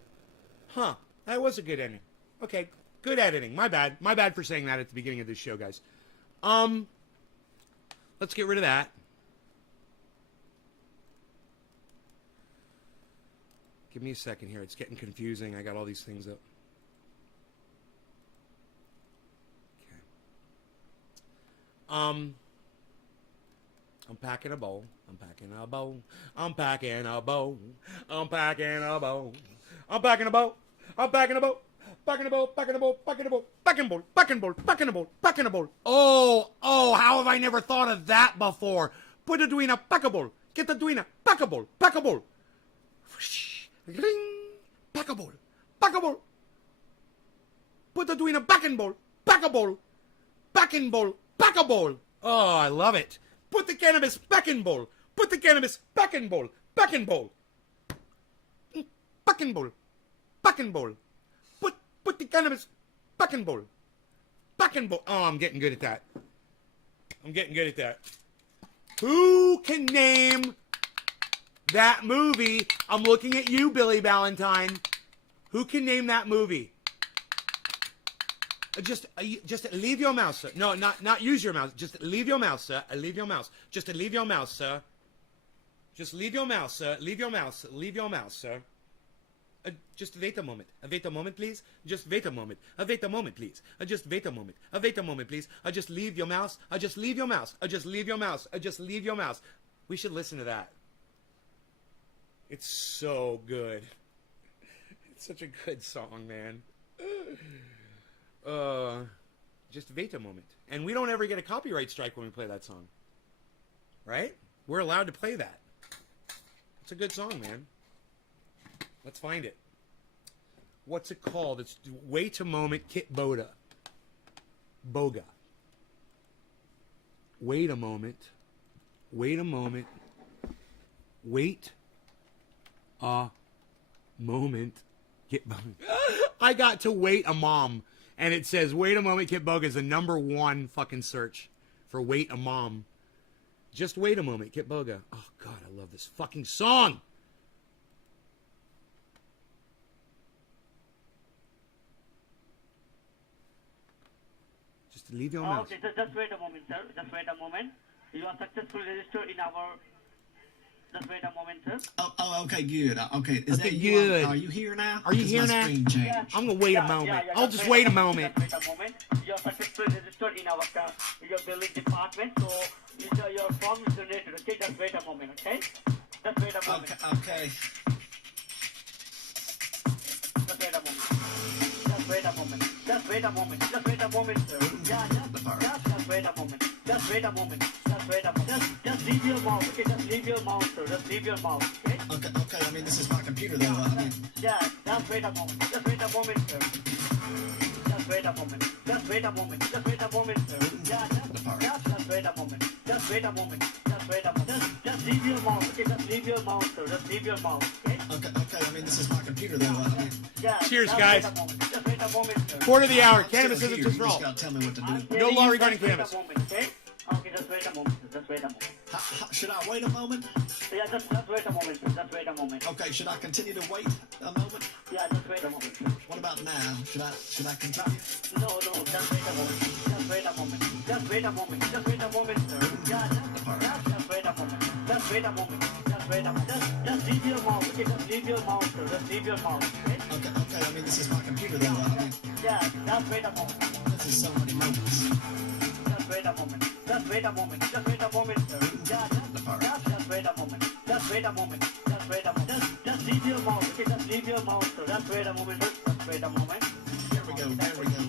Huh, that was a good ending. Okay, good editing. My bad. My bad for saying that at the beginning of this show, guys. Let's get rid of that. Give me a second here. It's getting confusing. I got all these things up. I'm packing a bowl. I'm packing a bowl. I'm packing a bowl. I'm packing a bowl. I'm packing a bowl. I'm packing a bowl. Packing a bowl. Packing a bowl. Packing a bowl. Packing a bowl. Packing a bowl. Packing a bowl. Packing a bowl. Oh, how have I never thought of that before? Put a duina, pack a bowl. Get the duina, pack a bowl. Pack a bowl. Ring, pack a bowl. Packable. Put the tween a backing bowl. Packable. Backing bowl. Packable. Oh, I love it. Put the cannabis back in bowl. Put the cannabis back in bowl. Back in bowl. Back in bowl. Back in bowl. Put the cannabis back in bowl. Back in bowl. Oh, I'm getting good at that. I'm getting good at that. Who can name that movie? I'm looking at you, Billy Valentine. Who can name that movie? Just leave your mouse, sir. No, not use your mouse. Just leave your mouse, sir. Leave your mouse. Just leave your mouse, sir. Just leave your mouse, sir. Leave your mouse. Leave your mouse, sir. Just wait a moment. Wait a moment, please. Just wait a moment. Wait a moment, please. Just wait a moment. Wait a moment, please. Just leave your mouse. Just leave your mouse. Just leave your mouse. Just leave your mouse. We should listen to that. It's so good. It's such a good song, man. Just wait a moment. And we don't ever get a copyright strike when we play that song. Right? We're allowed to play that. It's a good song, man. Let's find it. What's it called? It's Wait a Moment, Kit Boga. Boga. Wait a moment. Wait a moment. Wait a moment. Kit Boga. I got to Wait a Mom. And it says, Wait a Moment, Kit Boga is the #1 fucking search for Wait a Mom. Just wait a moment, Kit Boga. Oh, God, I love this fucking song. Just leave your mouse. Okay, just wait a moment, sir. Just wait a moment. You are successfully registered in our... Just wait a moment, sir. Oh, okay, good. Okay, is Okay, that good. you? Are you here now? Are you Because here my now? screen changed. I'm going to wait a moment. I'll just wait a moment. Just wait a moment. You are successfully registered in our your billing department, so your form is donated. Okay, just wait a moment, okay? Just wait a moment. Okay. Just wait a moment. Just wait a moment. Just wait a moment. Just wait a moment, sir. Just wait a moment. Just wait a moment. Just wait a moment. Just leave your mouse, okay? Just leave your mouse, sir. Just leave your mouse, okay? Okay, I mean, this is my computer, though. I mean, Just wait a moment. Just wait a moment, sir. Just wait a moment. Just wait a moment. Just wait a moment, sir. Just wait a moment. Just wait a moment. Just wait a moment. Just leave your mouse, okay? Just leave your mouse, sir. Just leave your mouse, okay? okay, I mean, this is my computer, though. I mean, Cheers, just guys. Wait a moment. Just wait a moment, sir. Quarter of the hour. I'm Cannabis still isn't here. just You roll. just gotta tell me what to do. No law Just regarding wait a cannabis. moment, okay? Okay, just wait a moment. Just wait a moment. Should I wait a moment? Yeah, just wait a moment. Just wait a moment. Okay, should I continue to wait a moment? Yeah, just wait a moment. What about now? Should I continue? No, just wait a moment. Just wait a moment. Just wait a moment. Just wait a moment, sir. Just wait a moment. Just wait a moment. Just wait a moment. Just leave your mouse, okay? Just leave your mouse, sir. Just leave your mouse, okay? Okay, I mean, this is my computer, though. I mean, Just wait a moment. this is so many moments. Just wait a moment. Just wait a moment. Just wait a moment, sir. Just wait a moment. Just wait a moment. Just wait a moment. Just leave your mouse, okay? Just leave your mouse, sir. Just wait a moment. Just wait a moment. There we go.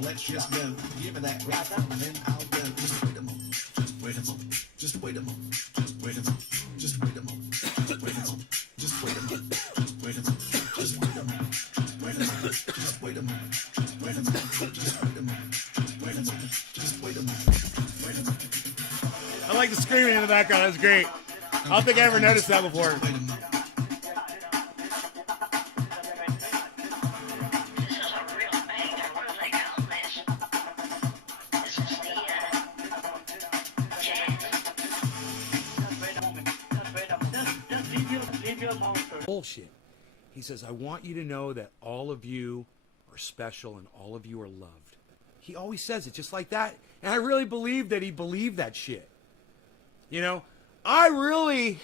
Let's just go. Give me that right and then I'll go. Just wait a moment. Just wait a moment. Just wait a moment. Just wait a moment. Just wait a moment. Just wait a moment. Just wait a moment. Just wait a moment. Just wait a moment. Just wait a moment. Just wait a moment. Just wait a moment. Just wait a moment. Just wait a moment. Just wait a moment. Just wait a moment. I like the screaming in the background. That's great. I don't think I ever noticed that before. Wait a moment. Bullshit. He says, I want you to know that all of you are special and all of you are loved. He always says it just like that. And I really believe that he believed that shit. You know, I really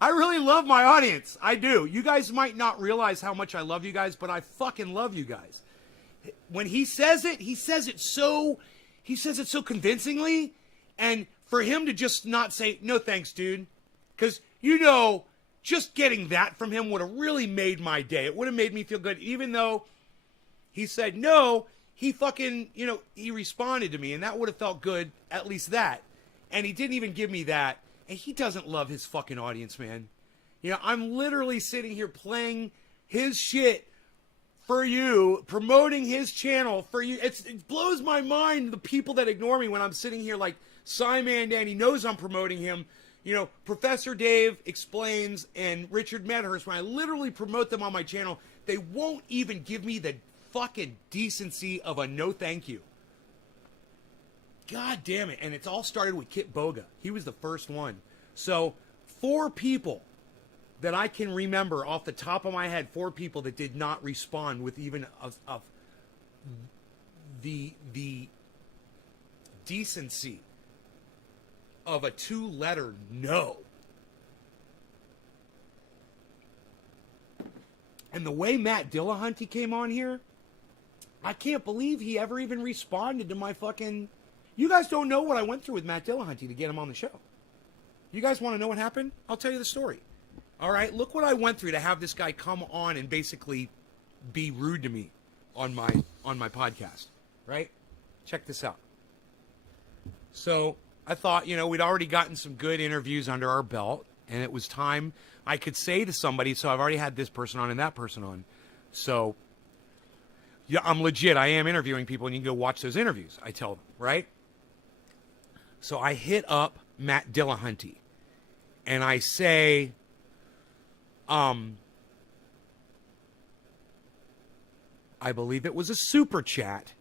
love my audience. I do. You guys might not realize how much I love you guys, but I fucking love you guys. When he says it so convincingly. And for him to just not say, no thanks, dude. Because, you know, just getting that from him would have really made my day. It would have made me feel good. Even though he said no, he fucking, you know, he responded to me. And that would have felt good, at least that. And he didn't even give me that. And he doesn't love his fucking audience, man. You know, I'm literally sitting here playing his shit for you, promoting his channel for you. It blows my mind, the people that ignore me when I'm sitting here like Simon Dan. He knows I'm promoting him. You know, Professor Dave Explains and Richard Medhurst, when I literally promote them on my channel, they won't even give me the fucking decency of a no thank you. God damn it. And it's all started with Kit Boga. He was the first one. So 4 people that I can remember off the top of my head, 4 people that did not respond with even of the decency of a 2-letter no. And the way Matt Dillahunty came on here, I can't believe he ever even responded to my fucking... You guys don't know what I went through with Matt Dillahunty to get him on the show. You guys want to know what happened? I'll tell you the story. All right, look what I went through to have this guy come on and basically be rude to me on my podcast, right? Check this out. So I thought, you know, we'd already gotten some good interviews under our belt, and it was time I could say to somebody, so I've already had this person on and that person on. So, yeah, I'm legit. I am interviewing people, and you can go watch those interviews, I tell them, right? So I hit up Matt Dillahunty, and I say... I believe it was a super chat.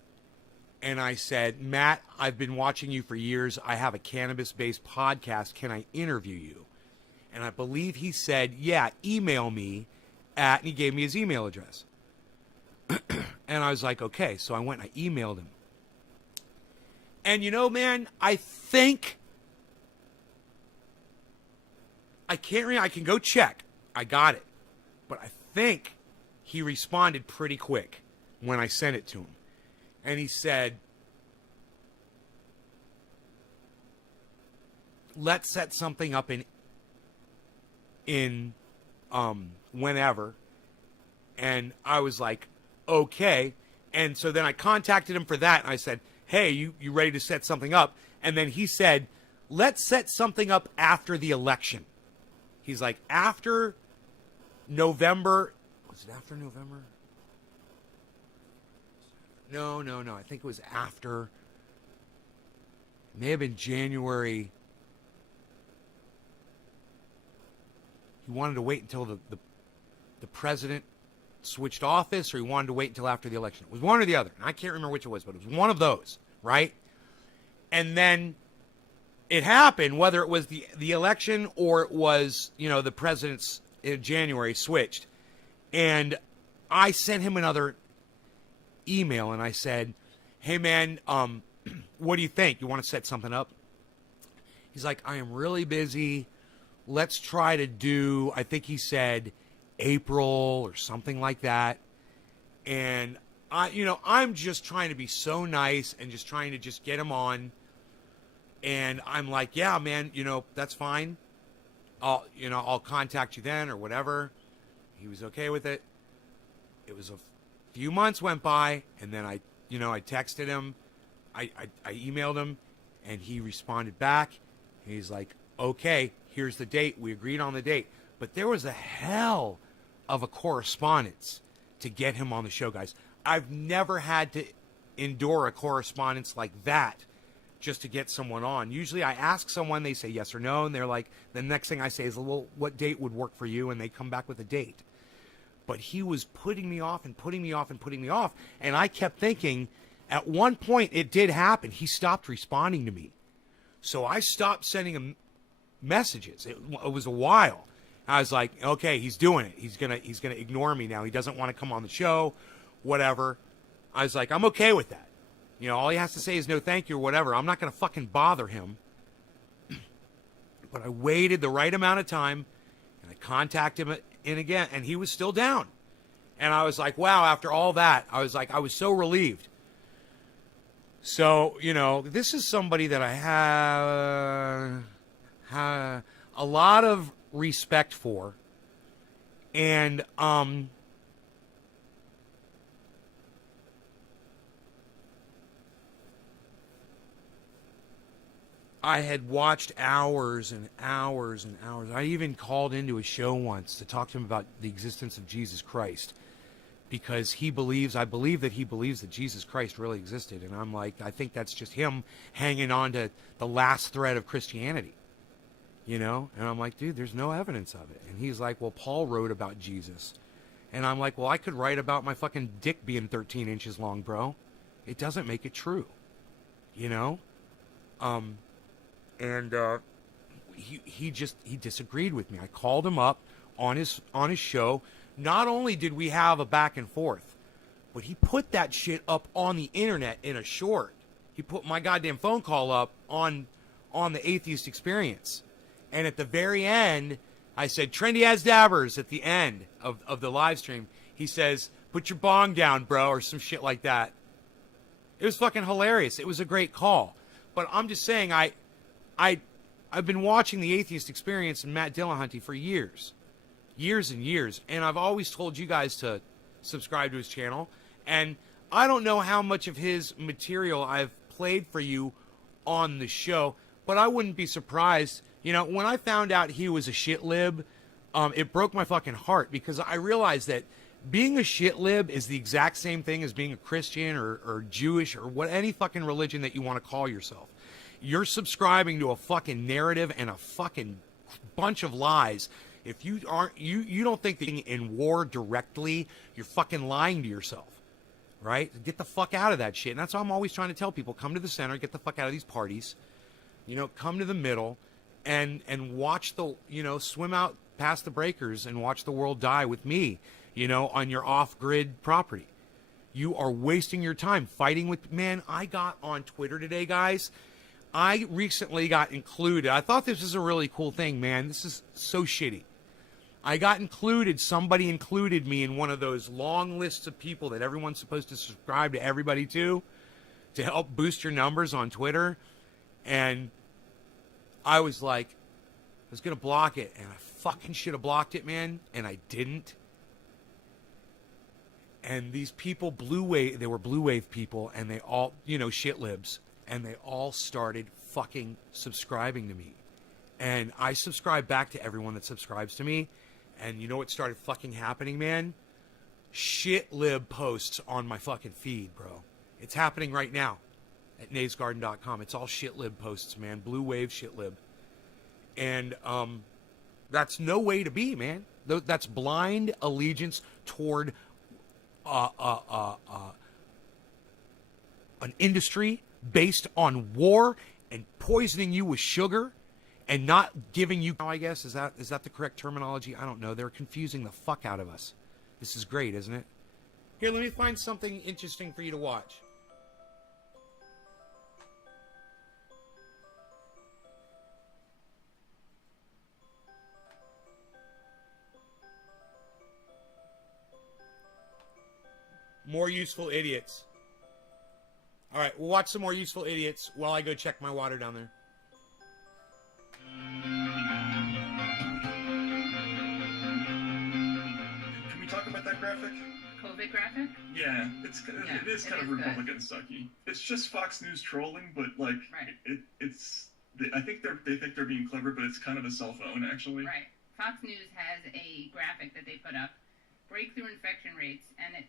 And I said, Matt, I've been watching you for years. I have a cannabis-based podcast. Can I interview you? And I believe he said, yeah, email me at, and he gave me his email address. And I was like, okay. So I went and I emailed him. And you know, man, I think, I can't remember, I can go check. I got it. But I think he responded pretty quick when I sent it to him. And he said, let's set something up in whenever. And I was like, okay. And so then I contacted him for that. And I said, hey, you ready to set something up? And then he said, let's set something up after the election. He's like, after November. Was it after November? No. I think it was after. It may have been January. He wanted to wait until the president switched office, or he wanted to wait until after the election. It was one or the other. And I can't remember which it was, but it was one of those, right? And then it happened, whether it was the election or it was, you know, the president's in January switched. And I sent him another email and I said, hey man, what do you think? You want to set something up? He's like, I am really busy. Let's try to do, I think he said April or something like that. And I'm just trying to be so nice and just trying to just get him on. And I'm like, yeah, man, that's fine. I'll contact you then or whatever. He was okay with it. It was a few months went by, and then I texted him. I emailed him, and he responded back. And he's like, okay, here's the date. We agreed on the date. But there was a hell of a correspondence to get him on the show, guys. I've never had to endure a correspondence like that just to get someone on. Usually I ask someone, they say yes or no, and they're like, the next thing I say is, well, what date would work for you? And they come back with a date. But he was putting me off and putting me off and putting me off. And I kept thinking, at one point it did happen. He stopped responding to me. So I stopped sending him messages. It was a while. I was like, okay, he's doing it. He's gonna ignore me now. He doesn't want to come on the show, whatever. I was like, I'm okay with that. All he has to say is no thank you or whatever. I'm not going to fucking bother him. But I waited the right amount of time, and I contacted him in again, and he was still down. And I was like, wow, after all that, I was so relieved. So, this is somebody that I have a lot of respect for. And, I had watched hours and hours and hours. I even called into a show once to talk to him about the existence of Jesus Christ. because I believe that he believes that Jesus Christ really existed. And I'm like, I think that's just him hanging on to the last thread of Christianity, you know? And I'm like, dude, there's no evidence of it. And he's like, well, Paul wrote about Jesus. And I'm like, well, I could write about my fucking dick being 13 inches long, bro. It doesn't make it true, you know? He disagreed with me. I called him up on his show. Not only did we have a back and forth, but he put that shit up on the internet in a short. He put my goddamn phone call up on the Atheist Experience. And at the very end, I said, trendy as dabbers at the end of the live stream. He says, put your bong down, bro, or some shit like that. It was fucking hilarious. It was a great call. But I'm just saying, I've been watching the Atheist Experience and Matt Dillahunty for years and years. And I've always told you guys to subscribe to his channel. And I don't know how much of his material I've played for you on the show, but I wouldn't be surprised. You know, when I found out he was a shit lib, it broke my fucking heart, because I realized that being a shit lib is the exact same thing as being a Christian or Jewish or any fucking religion that you want to call yourself. You're subscribing to a fucking narrative and a fucking bunch of lies. If you aren't, you don't think that in war directly, you're fucking lying to yourself, right? Get the fuck out of that shit. And that's why I'm always trying to tell people, come to the center, get the fuck out of these parties, you know, come to the middle and watch swim out past the breakers and watch the world die with me, you know, on your off-grid property. You are wasting your time fighting with, man, I got on Twitter today, guys. I recently got included. I thought this was a really cool thing, man. This is so shitty. I got included. Somebody included me in one of those long lists of people that everyone's supposed to subscribe to everybody to help boost your numbers on Twitter. And I was like, I was going to block it. And I fucking should have blocked it, man. And I didn't. And these people, they were blue wave people. And they all, you know, shit libs. And they all started fucking subscribing to me. And I subscribe back to everyone that subscribes to me. And you know what started fucking happening, man? Shit lib posts on my fucking feed, bro. It's happening right now at naysgarden.com. It's all shit lib posts, man. Blue wave shit lib. And that's no way to be, man. That's blind allegiance toward an industry based on war and poisoning you with sugar and not giving you, I guess, is that the correct terminology? I don't know. They're confusing the fuck out of us. This is great, isn't it? Here, let me find something interesting for you to watch. More useful idiots. All right, we'll watch some more useful idiots while I go check my water down there. Can we talk about that graphic? COVID graphic? Yeah, it is kind of good. Republican sucky. It's just Fox News trolling, but like Right. I think they think they're being clever, but it's kind of a cell phone actually. Right. Fox News has a graphic that they put up, breakthrough infection rates, and it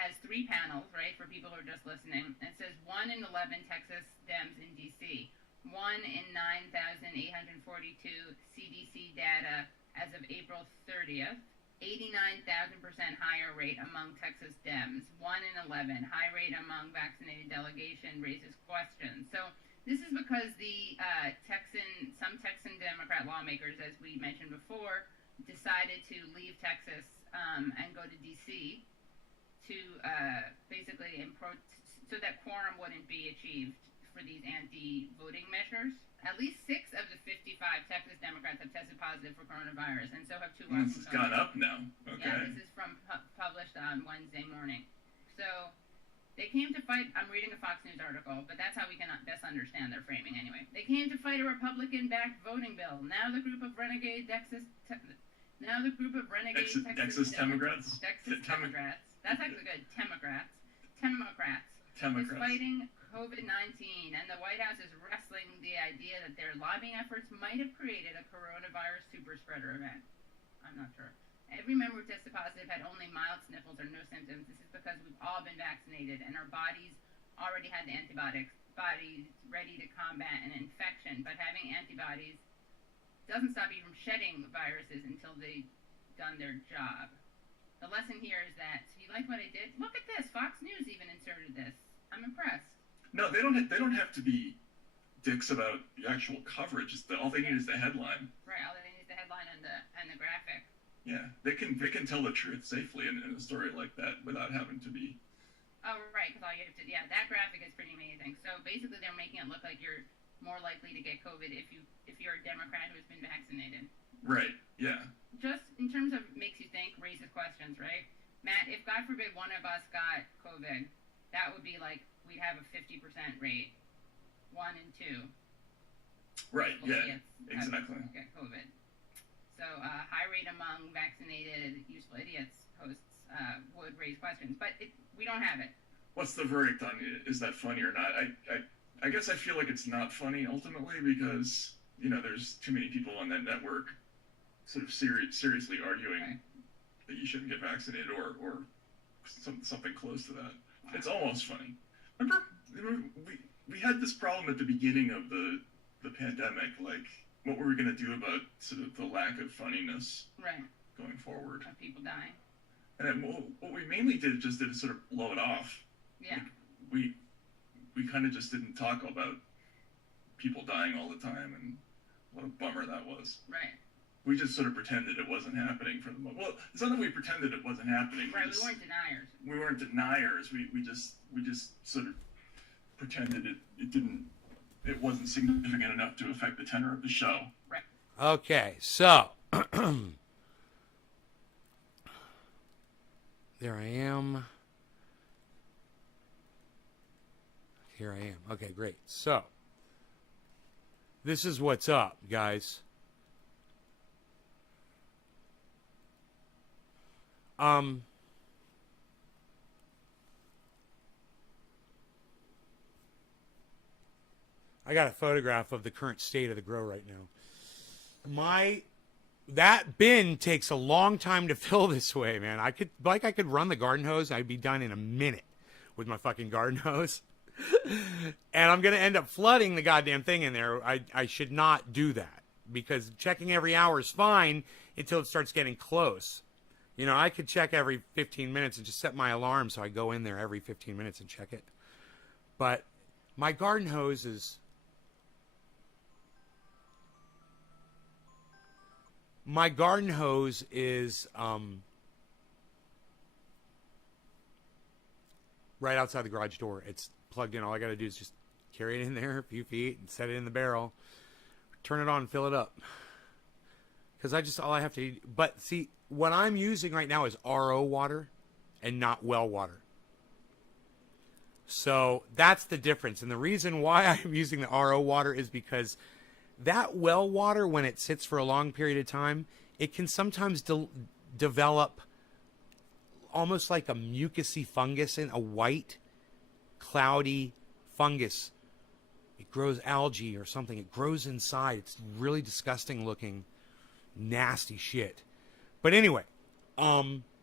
has 3 panels, right, for people who are just listening. It says 1 in 11 Texas Dems in D.C., 1 in 9,842 CDC data as of April 30th, 89,000% higher rate among Texas Dems, 1 in 11, high rate among vaccinated delegation raises questions. So this is because some Texan Democrat lawmakers, as we mentioned before, decided to leave Texas and go to D.C. to basically so that quorum wouldn't be achieved for these anti-voting measures. At least 6 of the 55 Texas Democrats have tested positive for coronavirus, and so have 2 This has gone up now. Okay. Yeah, this is published on Wednesday morning. So they came to fight. I'm reading a Fox News article, but that's how we can best understand their framing anyway. They came to fight a Republican-backed voting bill. Now the group of renegade Texas Democrats. Texas Democrats. That's actually good. Democrats. Is fighting COVID-19, and the White House is wrestling the idea that their lobbying efforts might have created a coronavirus super spreader event. I'm not sure. Every member who tested positive had only mild sniffles or no symptoms. This is because we've all been vaccinated and our bodies already had the antibodies bodies ready to combat an infection. But having antibodies doesn't stop you from shedding viruses until they've done their job. The lesson here is that, so you like what I did? Look at this. Fox News even inserted this. I'm impressed. No, they don't have to be dicks about the actual coverage. All they need is the headline. Right. All they need is the headline and the graphic. Yeah, they can tell the truth safely in a story like that without having to be. Oh, right, because all you have to, that graphic is pretty amazing. So basically, they're making it look like you're more likely to get COVID if you're a Democrat who has been vaccinated. Right. Yeah. Just in terms of makes you think, raises questions, right? Matt, if God forbid one of us got COVID, that would be like we'd have a 50% rate, 1 and 2. Right. People Yeah. Exactly. Get COVID. So high rate among vaccinated useful idiots hosts would raise questions, but we don't have it. What's the verdict on it? Is that funny or not? I guess I feel like it's not funny ultimately because there's too many people on that network sort of seriously arguing that you shouldn't get vaccinated or something close to that. Wow. It's almost funny. Remember we had this problem at the beginning of the pandemic, like what were we going to do about sort of the lack of funniness going forward? Of people dying. And what we mainly did just did sort of blow it off. Yeah. Like we kind of just didn't talk about people dying all the time and what a bummer that was. Right. We just sort of pretended it wasn't happening for the moment. Well, it's not that we pretended it wasn't happening. Right, we weren't deniers. We weren't deniers. We just sort of pretended it wasn't significant enough to affect the tenor of the show. Right. Okay, so there I am. Here I am. Okay, great. So this is what's up, guys. I got a photograph of the current state of the grow right now. That bin takes a long time to fill this way, man. I could run the garden hose. I'd be done in a minute with my fucking garden hose. And I'm going to end up flooding the goddamn thing in there. I should not do that because checking every hour is fine until it starts getting close. I could check every 15 minutes and just set my alarm so I go in there every 15 minutes and check it. But my garden hose is... My garden hose is right outside the garage door. It's plugged in. All I got to do is just carry it in there a few feet and set it in the barrel, turn it on and fill it up. Because all I have to... But see, what I'm using right now is RO water and not well water. So that's the difference. And the reason why I'm using the RO water is because that well water, when it sits for a long period of time, it can sometimes develop almost like a mucousy fungus in a white, cloudy fungus. It grows algae or something. It grows inside. It's really disgusting looking, nasty shit. But anyway,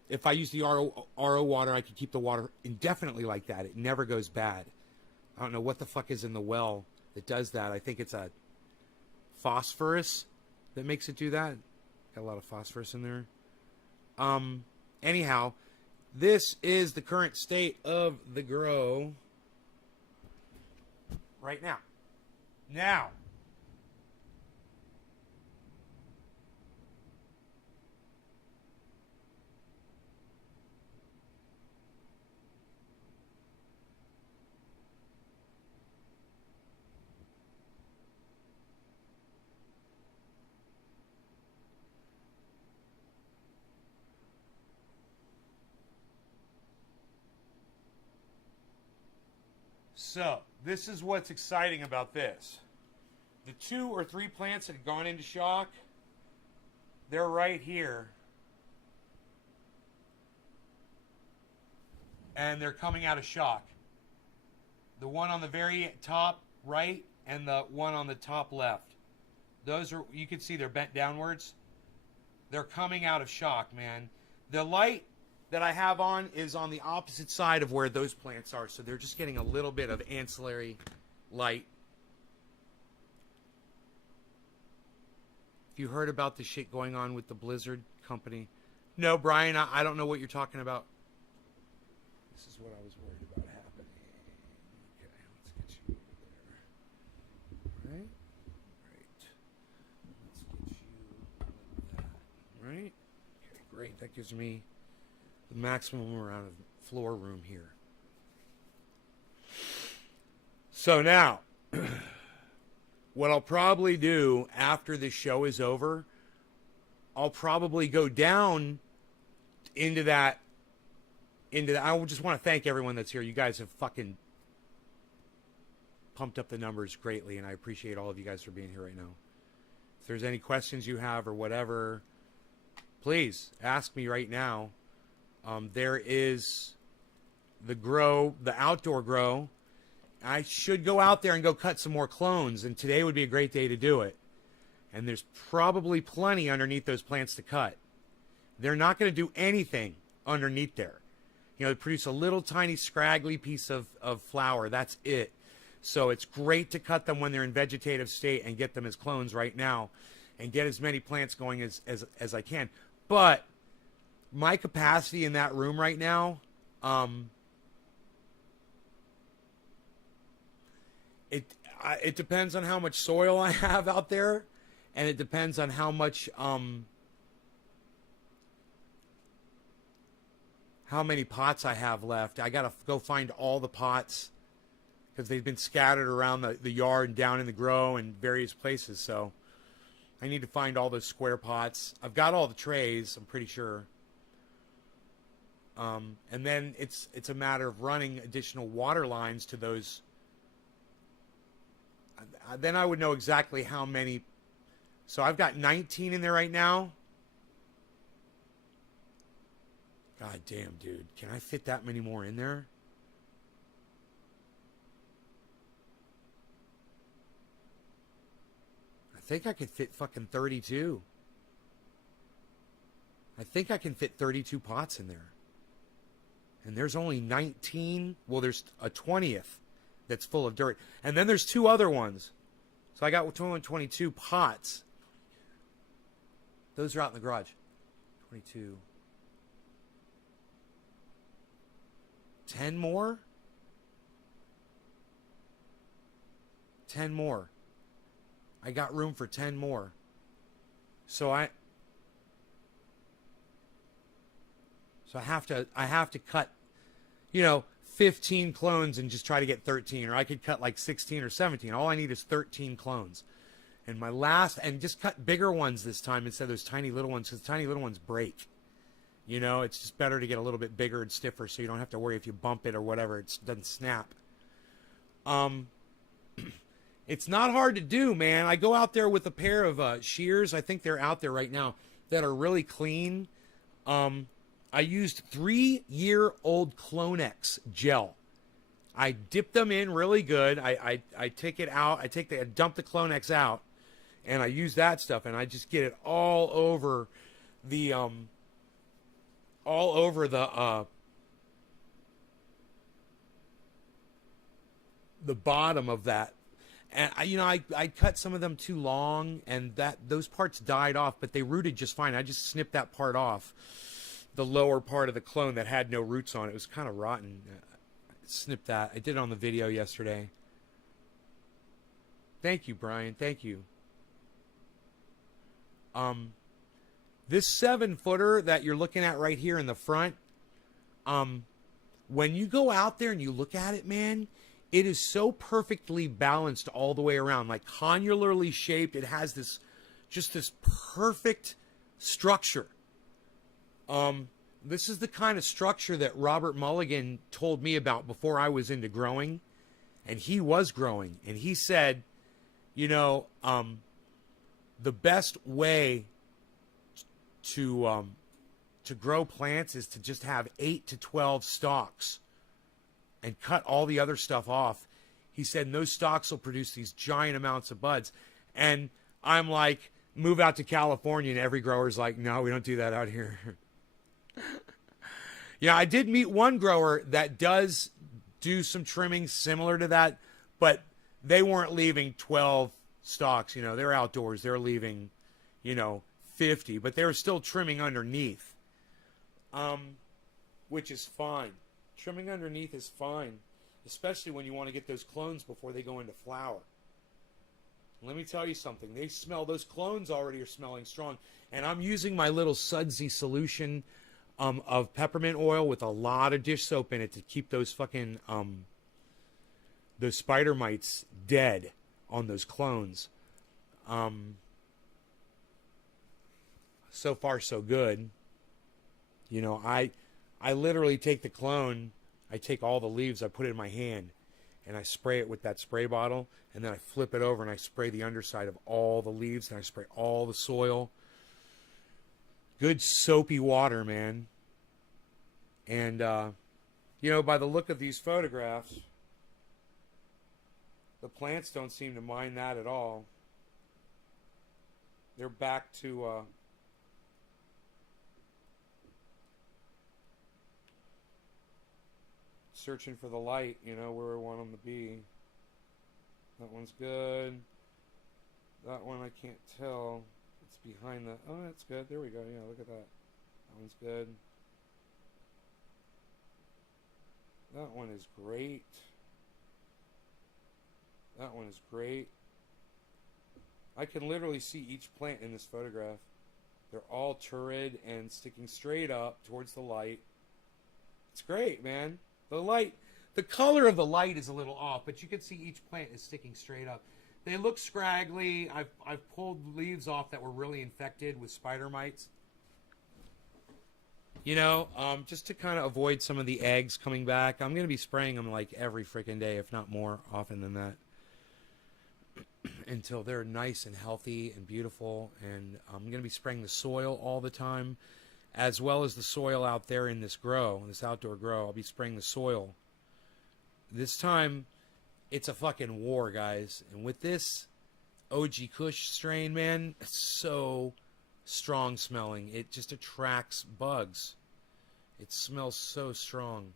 if I use the RO water, I can keep the water indefinitely like that. It never goes bad. I don't know what the fuck is in the well that does that. I think it's a phosphorus that makes it do that. Got a lot of phosphorus in there. Anyhow, this is the current state of the grow right now. Now, so, this is what's exciting about this. The 2 or 3 plants that have gone into shock, they're right here. And they're coming out of shock. The one on the very top right and the one on the top left. Those are, you can see they're bent downwards. They're coming out of shock, man. The light that I have on is on the opposite side of where those plants are, so they're just getting a little bit of ancillary light. If you heard about the shit going on with the Blizzard company. No, Brian, I don't know what you're talking about. This is what I was worried about happening. Okay, let's get you over there. Right? Right. Let's get you like that. Right? Okay, great. That gives me the maximum amount of floor room here. So now, what I'll probably do after this show is over, I'll probably go down into that. I just want to thank everyone that's here. You guys have fucking pumped up the numbers greatly, and I appreciate all of you guys for being here right now. If there's any questions you have or whatever, please ask me right now. There is the outdoor grow. I should go out there and go cut some more clones, and today would be a great day to do it. And there's probably plenty underneath those plants to cut. They're not going to do anything underneath there. You know, they produce a little tiny scraggly piece of flower. That's it. So it's great to cut them when they're in vegetative state and get them as clones right now and get as many plants going as I can. But my capacity in that room right now, it depends on how much soil I have out there, and it depends on how much how many pots I have left. I gotta go find all the pots because they've been scattered around the yard and down in the grow and various places. So I need to find all those square pots. I've got all the trays, I'm pretty sure. And then it's a matter of running additional water lines to those. Then I would know exactly how many. So I've got 19 in there right now. God damn, dude. Can I fit that many more in there? I think I could fit fucking 32. I think I can fit 32 pots in there. And there's only 19. Well, there's a 20th that's full of dirt. And then there's two other ones. So I got 22 pots. Those are out in the garage. 22. 10 more? 10 more. I got room for 10 more. So I have to cut, 15 clones and just try to get 13, or I could cut like 16 or 17. All I need is 13 clones. And and just cut bigger ones this time instead of those tiny little ones, because tiny little ones break. It's just better to get a little bit bigger and stiffer so you don't have to worry if you bump it or whatever, it doesn't snap. It's not hard to do, man. I go out there with a pair of shears. I think they're out there right now that are really clean. I used 3-year-old Clonex gel. I dip them in really good. I take it out. I dump the Clonex out, and I use that stuff, and I just get it all over the bottom of that. And I cut some of them too long, and those parts died off, but they rooted just fine. I just snipped that part off, the lower part of the clone that had no roots on it. It was kind of rotten. Snip that. I did it on the video yesterday. Thank you, Brian. Thank you. This 7-footer that you're looking at right here in the front, when you go out there and you look at it, man, it is so perfectly balanced all the way around, like condylarly shaped. It has this perfect structure. This is the kind of structure that Robert Mulligan told me about before I was into growing, and he was growing, and he said, the best way to grow plants is to just have 8 to 12 stalks and cut all the other stuff off. He said, and those stalks will produce these giant amounts of buds. And I'm like, move out to California and every grower's like, no, we don't do that out here. Yeah, I did meet one grower that does do some trimming similar to that, but they weren't leaving 12 stalks. You know, they're outdoors. They're leaving, 50, but they were still trimming underneath, which is fine. Trimming underneath is fine, especially when you want to get those clones before they go into flower. Let me tell you something. They smell, those clones already are smelling strong. And I'm using my little sudsy solution of peppermint oil with a lot of dish soap in it to keep those fucking, those spider mites dead on those clones. So far, so good. You know, I literally take the clone, I take all the leaves, I put it in my hand, and I spray it with that spray bottle, and then I flip it over and I spray the underside of all the leaves, and I spray all the soil. Good soapy water, man. And, by the look of these photographs, the plants don't seem to mind that at all. They're back to, searching for the light, where we want them to be. That one's good. That one I can't tell. It's behind the... Oh, that's good. There we go. Yeah, look at that. That one's good. That one is great. That one is great. I can literally see each plant in this photograph. They're all turrid and sticking straight up towards the light. It's great, man. The light, the color of the light is a little off, but you can see each plant is sticking straight up. They look scraggly. I've pulled leaves off that were really infected with spider mites. Just to kind of avoid some of the eggs coming back. I'm going to be spraying them like every freaking day, if not more often than that, until they're nice and healthy and beautiful. And I'm going to be spraying the soil all the time, as well as the soil out there in this grow, this outdoor grow. I'll be spraying the soil. This time, it's a fucking war, guys. And with this OG Kush strain, man, it's so strong smelling. It just attracts bugs. It smells so strong.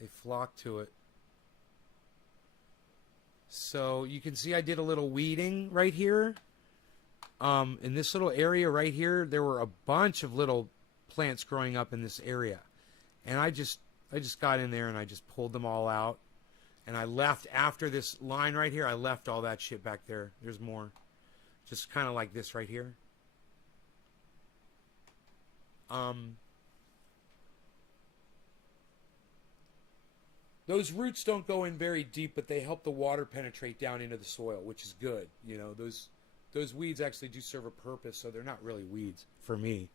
They flock to it. So you can see I did a little weeding right here. In this little area right here, there were a bunch of little plants growing up in this area. And I just got in there and I just pulled them all out. And I left, after this line right here, I left all that shit back there. There's more. Just kind of like this right here. Those roots don't go in very deep, but they help the water penetrate down into the soil, which is good. Those weeds actually do serve a purpose, so they're not really weeds for me.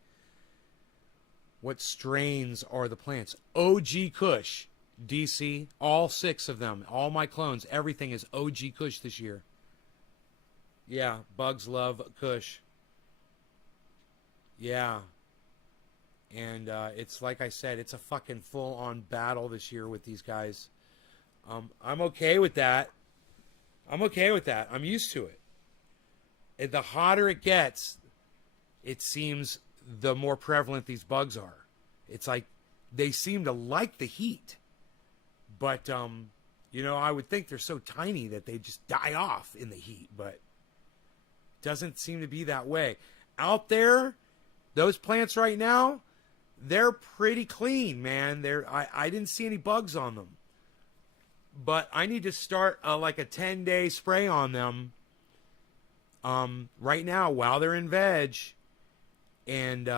What strains are the plants? OG Kush, DC, all 6 of them, all my clones, everything is OG Kush this year. Yeah, bugs love Kush. Yeah. And it's like I said, it's a fucking full-on battle this year with these guys. I'm okay with that. I'm used to it. And the hotter it gets, it seems the more prevalent these bugs are. It's like they seem to like the heat. But, I would think they're so tiny that they just die off in the heat. But it doesn't seem to be that way. Out there, those plants right now, they're pretty clean, man. I didn't see any bugs on them. But I need to start like a 10-day spray on them right now while they're in veg. And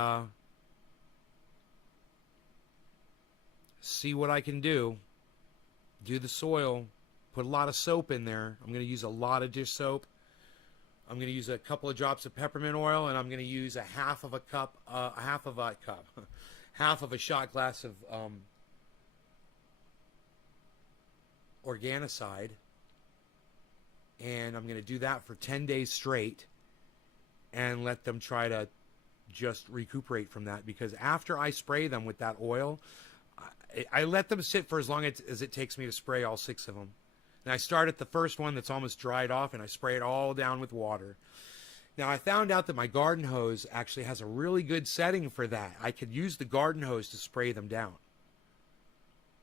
see what I can do. Do the soil. Put a lot of soap in there. I'm going to use a lot of dish soap. I'm going to use a couple of drops of peppermint oil, and I'm going to use half of a shot glass of Organicide. And I'm going to do that for 10 days straight and let them try to just recuperate from that. Because after I spray them with that oil, I let them sit for as long as it takes me to spray all 6 of them. And I start at the first one that's almost dried off, and I spray it all down with water. Now, I found out that my garden hose actually has a really good setting for that. I could use the garden hose to spray them down.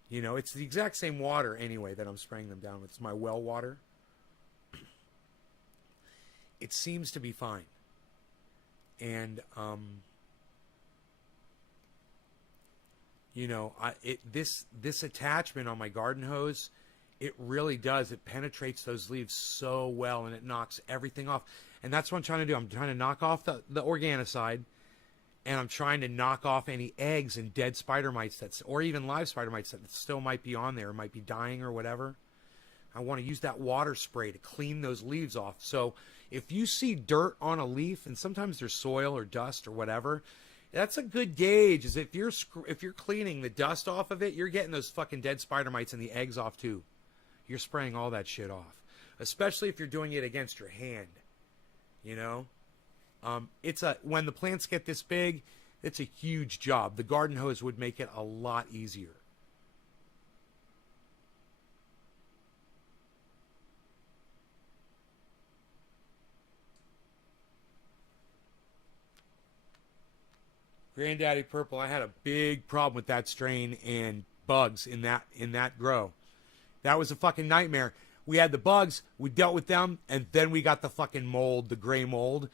You know, it's the exact same water anyway that I'm spraying them down with. It's my well water. It seems to be fine. And, you know, this attachment on my garden hose, it really does. It penetrates those leaves so well, and it knocks everything off. And that's what I'm trying to do. I'm trying to knock off the organicide, and I'm trying to knock off any eggs and dead spider mites or even live spider mites that still might be on there, might be dying or whatever. I want to use that water spray to clean those leaves off. So if you see dirt on a leaf, and sometimes there's soil or dust or whatever, that's a good gauge. Is if you're cleaning the dust off of it, you're getting those fucking dead spider mites and the eggs off too. You're spraying all that shit off, especially if you're doing it against your hand. You know, when the plants get this big, it's a huge job. The garden hose would make it a lot easier. Granddaddy Purple, I had a big problem with that strain and bugs in that grow. That was a fucking nightmare. We had the bugs, we dealt with them, and then we got the fucking mold, the gray mold,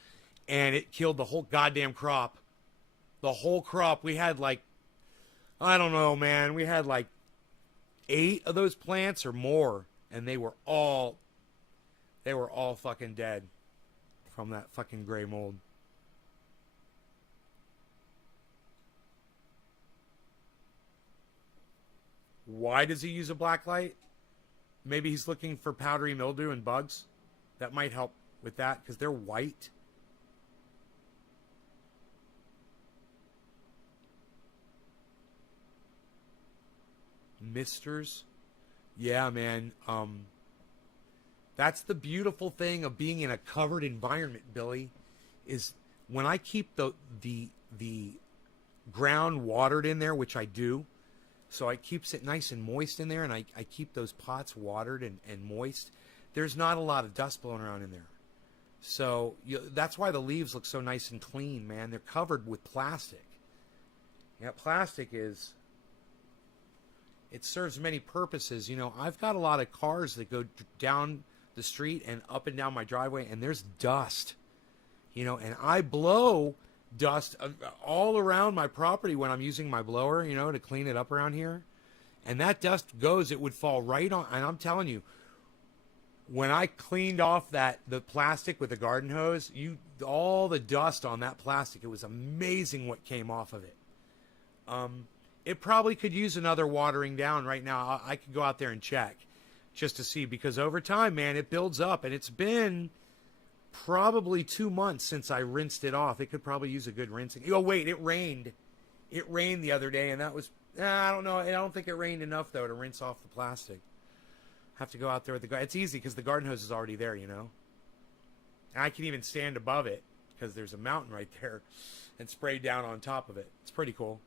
and it killed the whole goddamn crop. The whole crop. We had like, I don't know, man. We had like 8 of those plants or more, and they were all fucking dead from that fucking gray mold. Why does he use a black light? Maybe he's looking for powdery mildew and bugs. That might help with that because they're white. Misters. Yeah, man. That's the beautiful thing of being in a covered environment, Billy, is when I keep the ground watered in there, which I do. So it keeps it nice and moist in there, and I keep those pots watered and moist. There's not a lot of dust blowing around in there. So that's why the leaves look so nice and clean, man. They're covered with plastic. Yeah, plastic it serves many purposes. You know, I've got a lot of cars that go down the street and up and down my driveway, and there's dust. You know, and I blow dust all around my property when I'm using my blower, you know, to clean it up around here. And that dust it would fall right on. And I'm telling you, when I cleaned off the plastic with the garden hose, all the dust on that plastic, it was amazing what came off of it. It probably could use another watering down right now. I could go out there and check just to see, because over time, man, it builds up, and it's been probably 2 months since I rinsed it off. It could probably use a good rinsing. Oh, wait, it rained. It rained the other day, and that was, I don't know. I don't think it rained enough, though, to rinse off the plastic. Have to go out there with it's easy because the garden hose is already there, you know. And I can even stand above it because there's a mountain right there and spray down on top of it. It's pretty cool.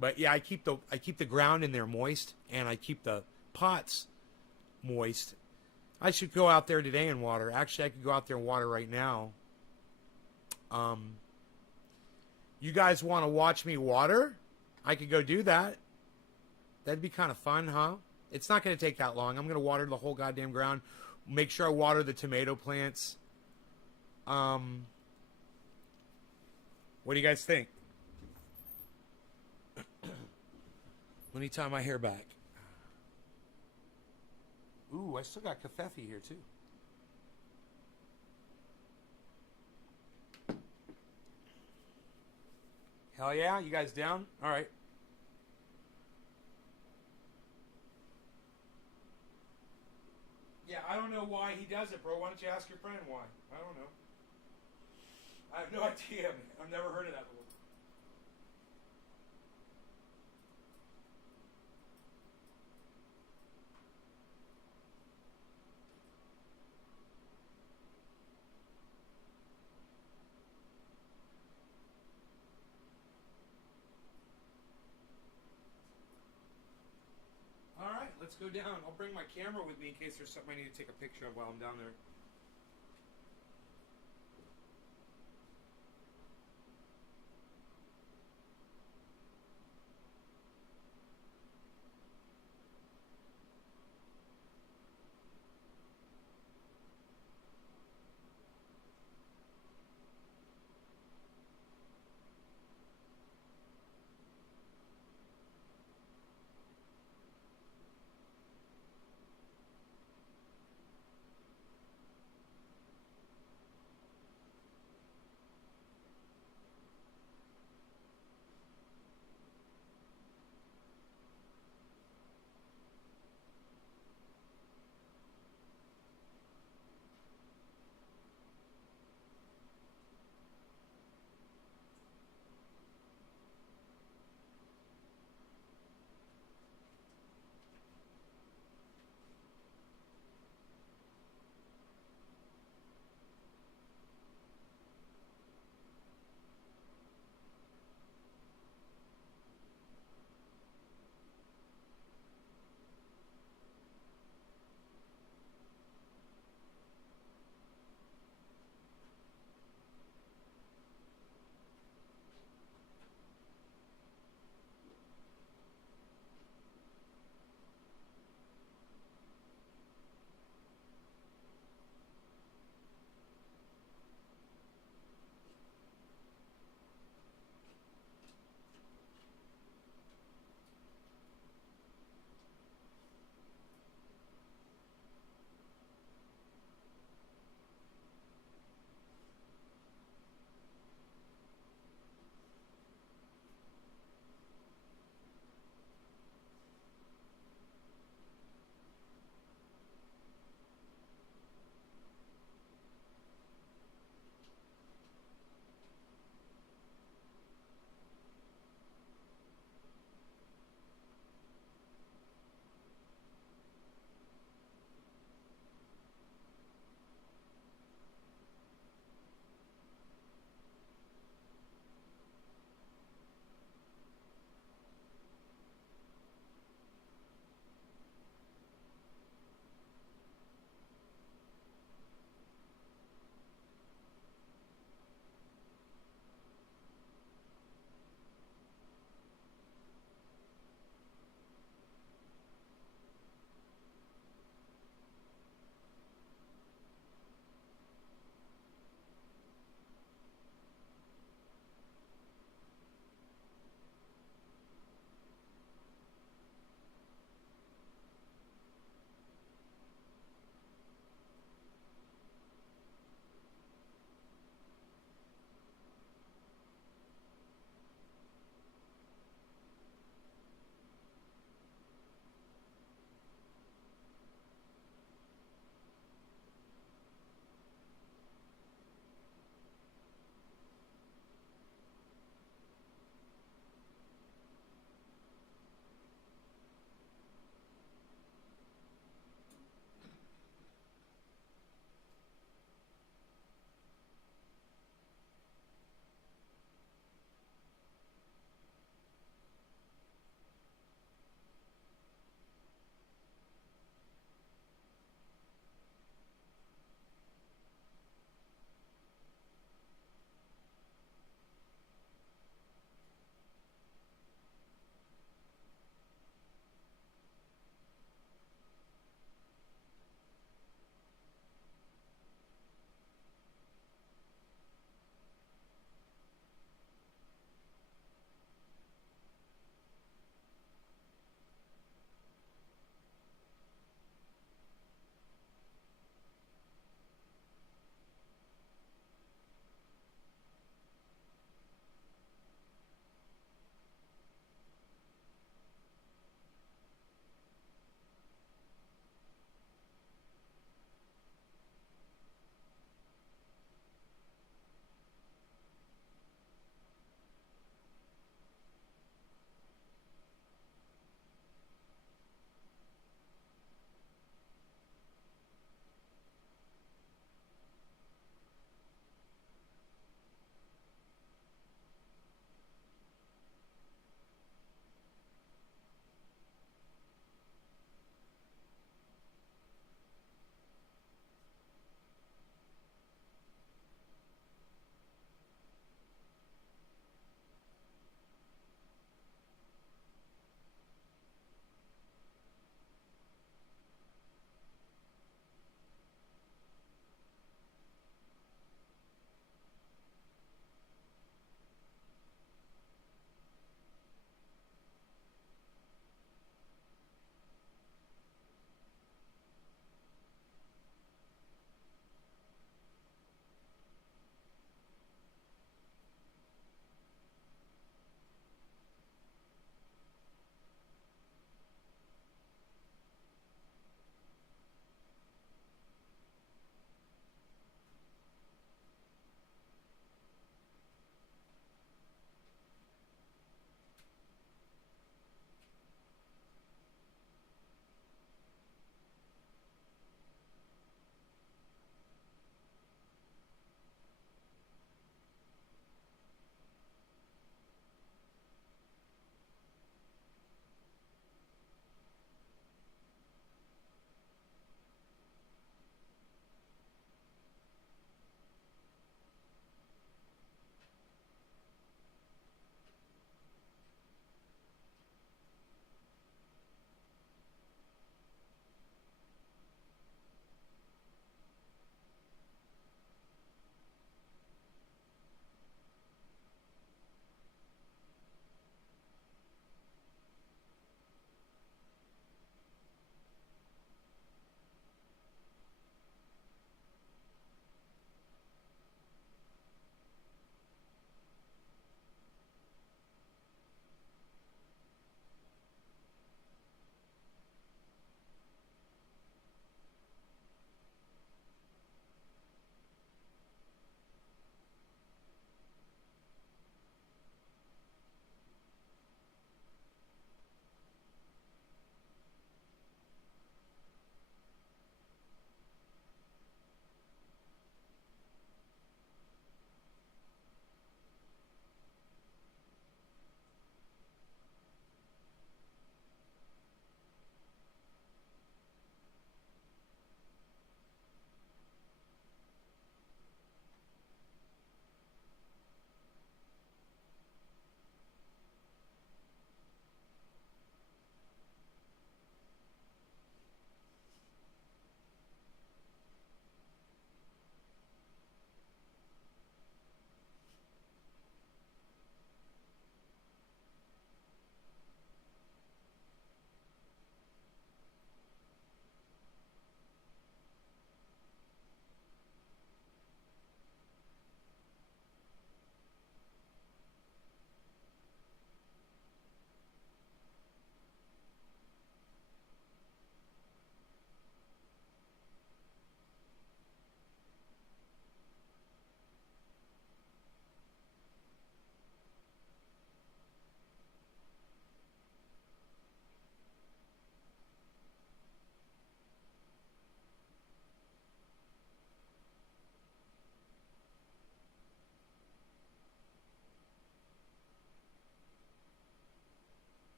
But yeah, I keep the ground in there moist, and I keep the pots moist. I should go out there today and water. Actually, I could go out there and water right now. You guys want to watch me water? I could go do that. That'd be kind of fun, huh? It's not going to take that long. I'm going to water the whole goddamn ground. Make sure I water the tomato plants. What do you guys think? Let me tie my hair back. Ooh, I still got kafefe here, too. Hell yeah, you guys down? All right. Yeah, I don't know why he does it, bro. Why don't you ask your friend why? I don't know. I have no idea, man. I've never heard of that before. Let's go down. I'll bring my camera with me in case there's something I need to take a picture of while I'm down there.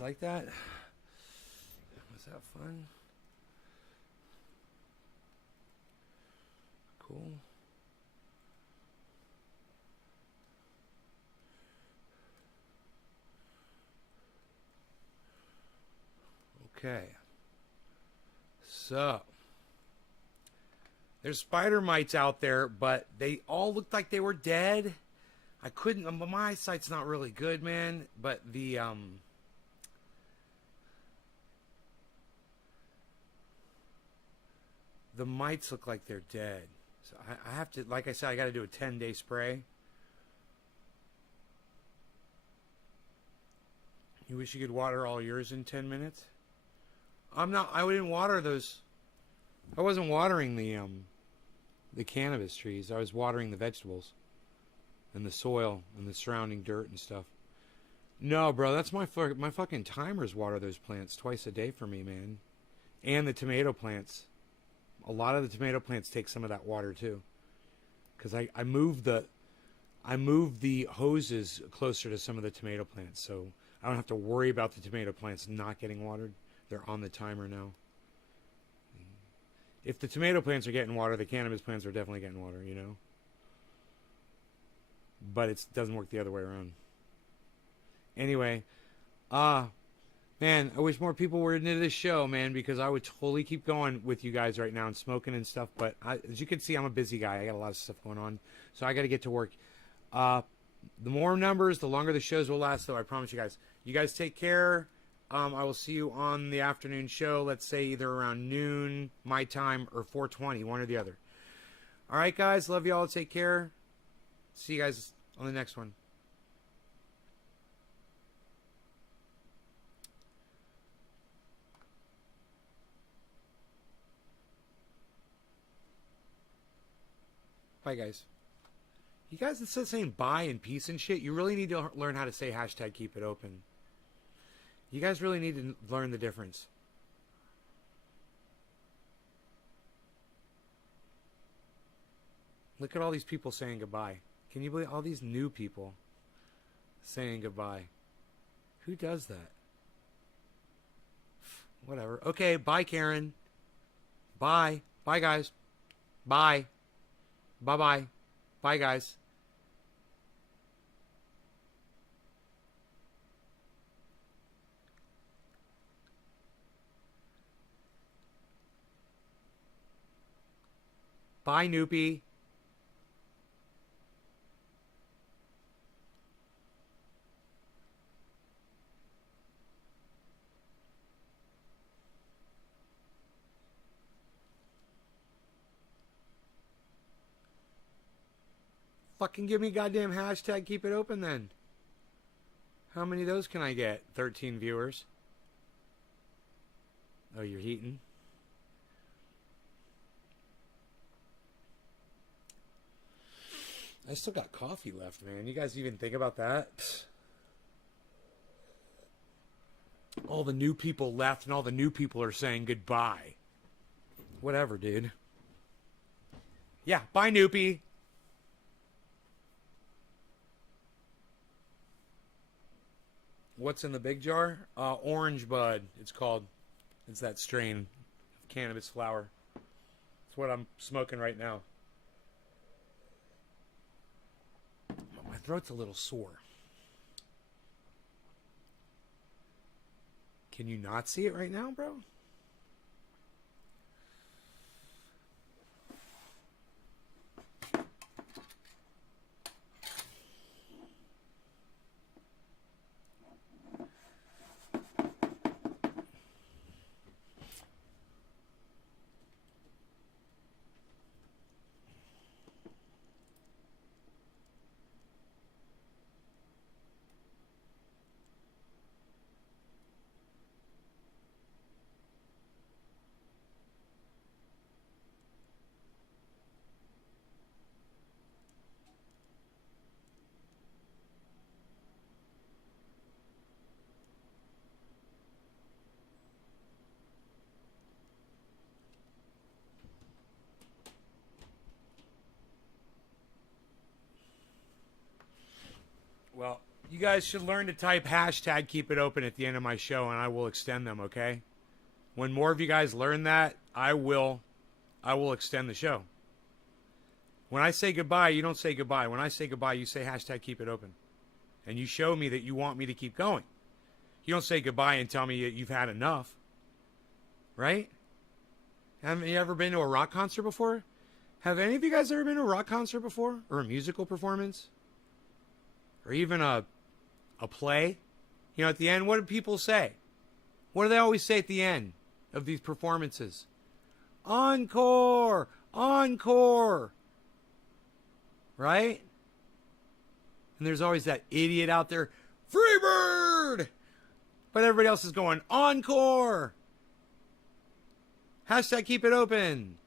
guys like that? Was that fun? Cool. Okay. So, there's spider mites out there, but they all looked like they were dead. I couldn't, my eyesight's not really good, man, but the mites look like they're dead. So I have to, like I said, I got to do a 10-day spray. You wish you could water all yours in 10 minutes? I didn't water those. I wasn't watering the cannabis trees. I was watering the vegetables and the soil and the surrounding dirt and stuff. No, bro, that's my fucking timers water those plants twice a day for me, man. And the tomato plants. A lot of the tomato plants take some of that water too. Cuz I moved the hoses closer to some of the tomato plants, so I don't have to worry about the tomato plants not getting watered. They're on the timer now. If the tomato plants are getting water, the cannabis plants are definitely getting water, you know? But it doesn't work the other way around. Anyway, man, I wish more people were into this show, man, because I would totally keep going with you guys right now and smoking and stuff. But as you can see, I'm a busy guy. I got a lot of stuff going on, so I got to get to work. The more numbers, the longer the shows will last, though, I promise you guys. You guys take care. I will see you on the afternoon show, let's say either around noon, my time, or 4:20, one or the other. All right, guys, love you all. Take care. See you guys on the next one. Bye, guys. You guys, instead of saying bye and peace and shit, you really need to learn how to say hashtag keep it open. You guys really need to learn the difference. Look at all these people saying goodbye. Can you believe all these new people saying goodbye? Who does that? Whatever. Okay, bye, Karen. Bye. Bye, guys. Bye. Bye-bye. Bye, guys. Bye, Noopy. Fucking give me goddamn hashtag keep it open then. How many of those can I get? 13 viewers. Oh, you're heating? I still got coffee left, man. You guys even think about that? All the new people left and all the new people are saying goodbye. Whatever, dude. Yeah, bye, Noopy. What's in the big jar? Orange Bud, it's called. It's that strain of cannabis flower. It's what I'm smoking right now. My throat's a little sore. Can you not see it right now, bro? Well, You guys should learn to type hashtag keep it open at the end of my show, and I will extend them, okay? When more of you guys learn that, I will extend the show. When I say goodbye, you don't say goodbye. When I say goodbye, you say hashtag keep it open. And you show me that you want me to keep going. You don't say goodbye and tell me that you've had enough. Right? Haven't you ever been to a rock concert before? Have any of you guys ever been to a rock concert before? Or a musical performance? Or even a play? You know, at the end, what do people say? What do they always say at the end of these performances? Encore! Encore! Right? And there's always that idiot out there, Freebird! But everybody else is going, encore! Hashtag keep it open.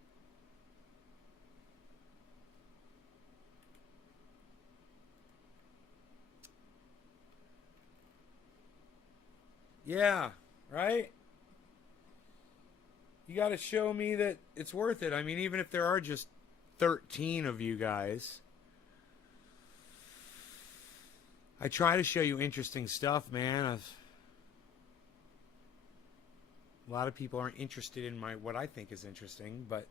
Yeah, right? You got to show me that it's worth it. I mean, even if there are just 13 of you guys, I try to show you interesting stuff, man. A lot of people aren't interested in what I think is interesting, but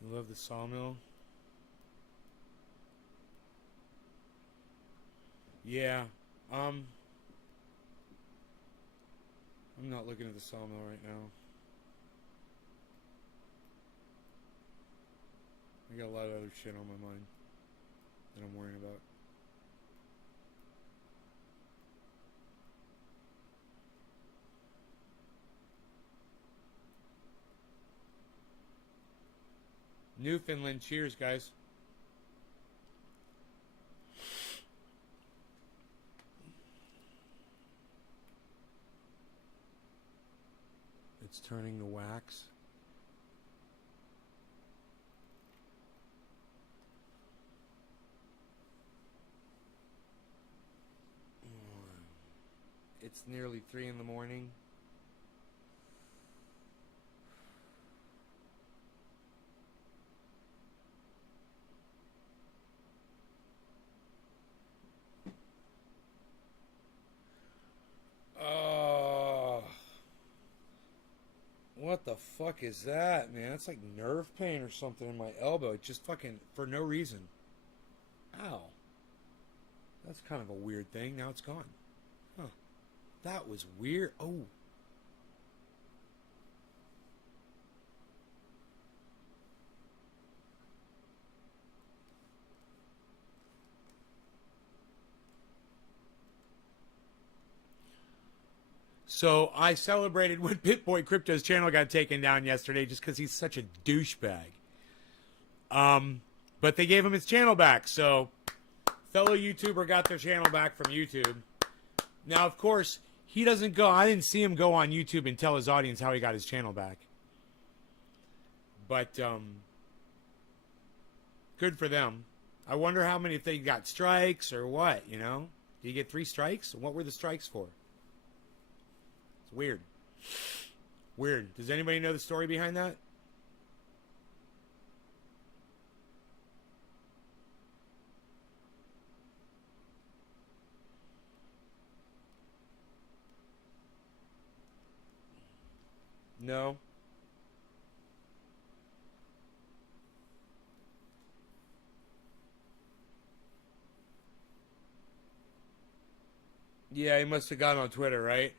you love the sawmill. Yeah, I'm not looking at the sawmill right now. I got a lot of other shit on my mind that I'm worrying about. Newfoundland, cheers, guys. It's turning to wax. It's nearly 3 in the morning. What the fuck is that, man? It's like nerve pain or something in my elbow. It just fucking, for no reason. Ow. That's kind of a weird thing. Now it's gone. Huh. That was weird. Oh. So I celebrated when BitBoy Crypto's channel got taken down yesterday just because he's such a douchebag. But they gave him his channel back. So fellow YouTuber got their channel back from YouTube. Now, of course, he doesn't go. I didn't see him go on YouTube and tell his audience how he got his channel back. But good for them. I wonder how many, if they got strikes or what, you know? Did you get 3 strikes? What were the strikes for? It's weird. Weird. Does anybody know the story behind that? No? Yeah, he must have gotten on Twitter, right?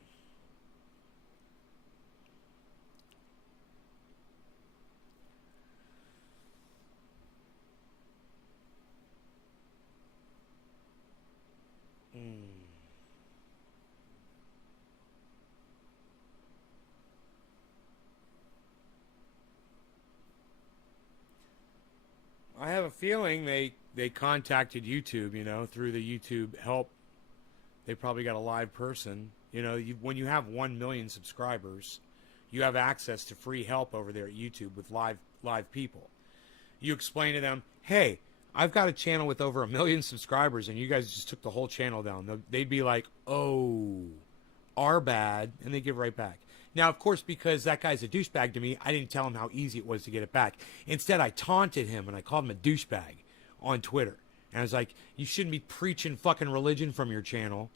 have a feeling they contacted YouTube, you know, through the YouTube help. They probably got a live person. You know, when you have 1 million subscribers, you have access to free help over there at YouTube with live people. You explain to them, hey, I've got a channel with over 1 million subscribers, and you guys just took the whole channel down. They'd be like, oh, our bad, and they give right back. Now, of course, because that guy's a douchebag to me, I didn't tell him how easy it was to get it back. Instead, I taunted him, and I called him a douchebag on Twitter. And I was like, you shouldn't be preaching fucking religion from your channel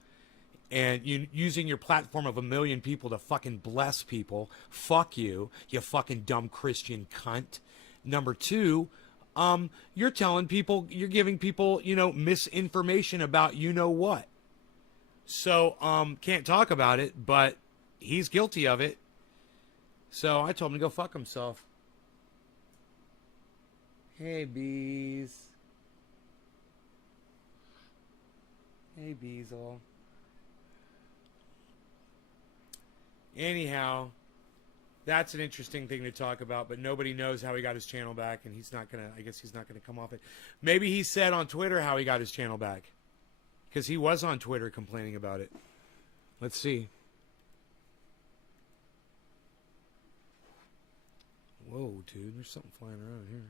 and using your platform of 1 million people to fucking bless people. Fuck you, you fucking dumb Christian cunt. Number two, you're telling people, you're giving people, you know, misinformation about you know what. So, can't talk about it, but he's guilty of it. So I told him to go fuck himself. Hey, bees. Hey, Beezle. Anyhow, that's an interesting thing to talk about, but nobody knows how he got his channel back, and he's not gonna, I guess he's not gonna come off it. Maybe he said on Twitter how he got his channel back, because he was on Twitter complaining about it. Let's see. Whoa, dude, there's something flying around here.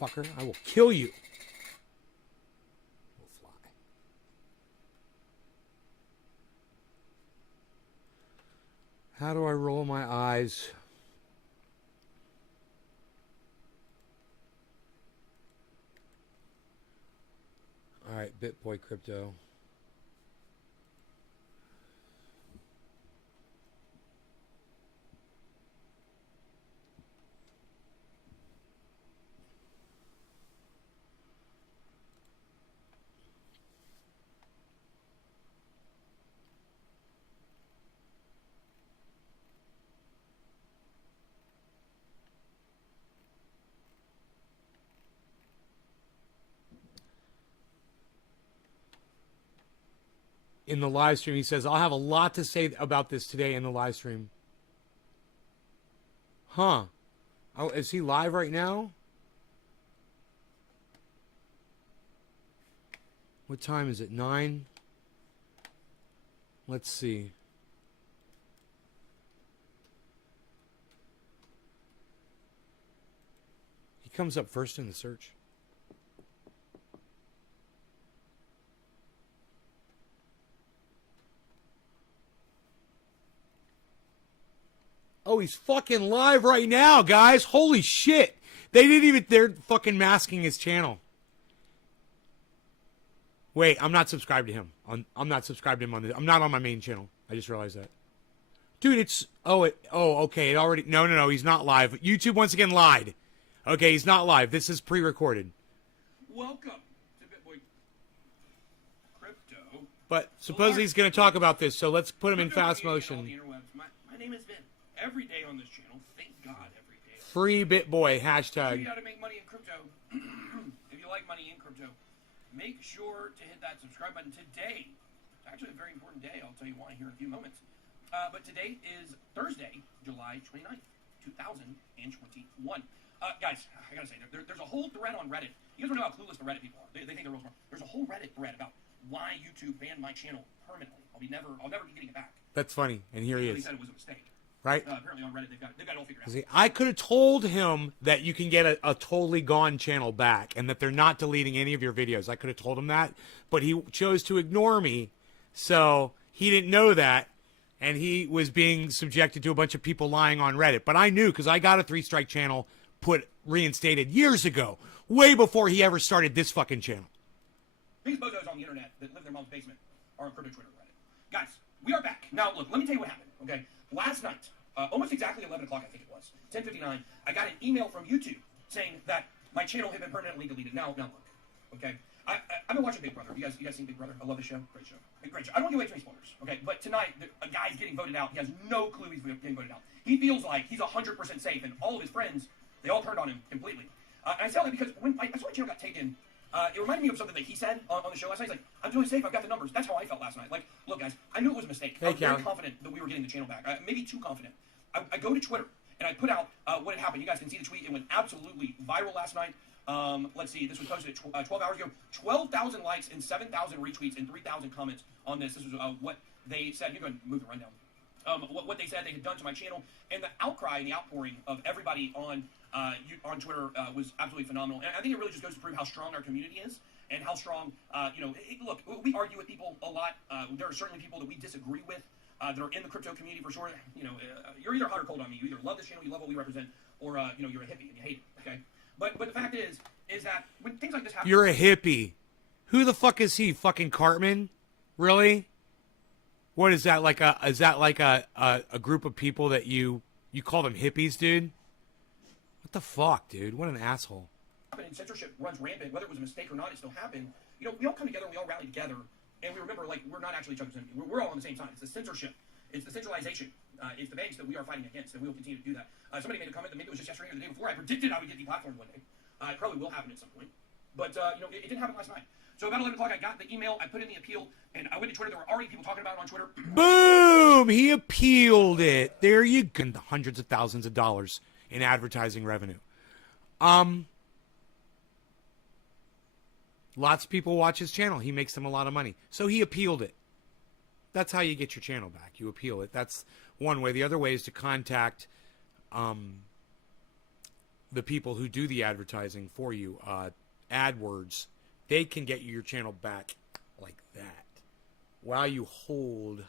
Fucker, I will kill you. We'll fly. How do I roll my eyes? All right, BitBoy Crypto. In the live stream, he says, I'll have a lot to say about this today in the live stream. Huh. Oh, is he live right now? What time is it? 9? Let's see. He comes up first in the search. Oh, he's fucking live right now, guys. Holy shit. They're fucking masking his channel. Wait, I'm not subscribed to him. I'm not subscribed to him on this. I'm not on my main channel. I just realized that. Dude, it's, okay. It already, no, he's not live. YouTube once again lied. Okay, he's not live. This is pre-recorded. Welcome to BitBoy Crypto. But supposedly he's going to talk about this, so let's put him in fast motion. My name is Vin. Every day on this channel, thank God, every day. Free BitBoy, Show hashtag. you how to make money in crypto. If you like money in crypto, make sure to hit that subscribe button today. It's actually a very important day. I'll tell you why here in a few moments. But today is Thursday, July 29th, 2021. Guys, I gotta say, there's a whole thread on Reddit. You guys don't know how clueless the Reddit people are. They think they're real smart. There's a whole Reddit thread about why YouTube banned my channel permanently. I'll never be getting it back. That's funny, and here he They is. said it was a mistake. Right? Apparently on Reddit, they've got it all figured out. See, I could have told him that you can get a totally gone channel back and that they're not deleting any of your videos. I could have told him that, but he chose to ignore me, so he didn't know that. and he was being subjected to a bunch of people lying on Reddit. But I knew, because I got a 3-strike channel reinstated years ago, way before he ever started this fucking channel. Biggest bozos on the internet that live in their mom's basement are on crypto Twitter Reddit. Guys, we are back. Now, look, let me tell you what happened, okay? Last night, almost exactly 11 o'clock, I think it was, 10:59, I got an email from YouTube saying that my channel had been permanently deleted. Now look, okay? I've been watching Big Brother. You guys seen Big Brother? I love the show. Great show. Great show. I don't want to give away too many spoilers, okay? But tonight, a guy's getting voted out. He has no clue he's getting voted out. He feels like he's 100% safe, and all of his friends, they all turned on him completely. And I say all that because when I saw my channel got taken, it reminded me of something that he said on the show last night. He's like, I'm doing safe. I've got the numbers. That's how I felt last night. Like, look, guys, I knew it was a mistake. I was very confident that we were getting the channel back. Maybe too confident. I go to Twitter, and I put out what had happened. You guys can see the tweet. It went absolutely viral last night. Let's see. This was posted 12 hours ago. 12,000 likes and 7,000 retweets and 3,000 comments on this. This was what they said. You're going to move the rundown. What they said they had done to my channel, and the outcry and the outpouring of everybody on Twitter was absolutely phenomenal. And I think it really just goes to prove how strong our community is and how strong, look, we argue with people a lot. There are certainly people that we disagree with that are in the crypto community for sure. You're either hot or cold on me. You either love this channel, you love what we represent, or you're a hippie and you hate it. Okay, but the fact is that when things like this happen, You're a hippie. Who the fuck is he? Fucking Cartman? Really? What is that like? Is that like a group of people that you call them hippies, dude? What the fuck, dude? What an asshole. and censorship runs rampant, whether it was a mistake or not, it still happened. We all come together and we all rally together, and we remember, like, we're not actually each other's enemy. We're all on the same side. It's the censorship. It's the centralization. It's the banks that we are fighting against, and we will continue to do that. Somebody made a comment that maybe it was just yesterday or the day before. I predicted I would get deplatformed one day. It probably will happen at some point. But, it didn't happen last night. So about 11 o'clock, I got the email, I put in the appeal, and I went to Twitter. There were already people talking about it on Twitter. Boom! He appealed it. There you go. Hundreds of thousands of dollars in advertising revenue. Lots of people watch his channel. He makes them a lot of money. So he appealed it. That's how you get your channel back. You appeal it. That's one way. The other way is to contact the people who do the advertising for you. AdWords. They can get you your channel back like that. While you hold,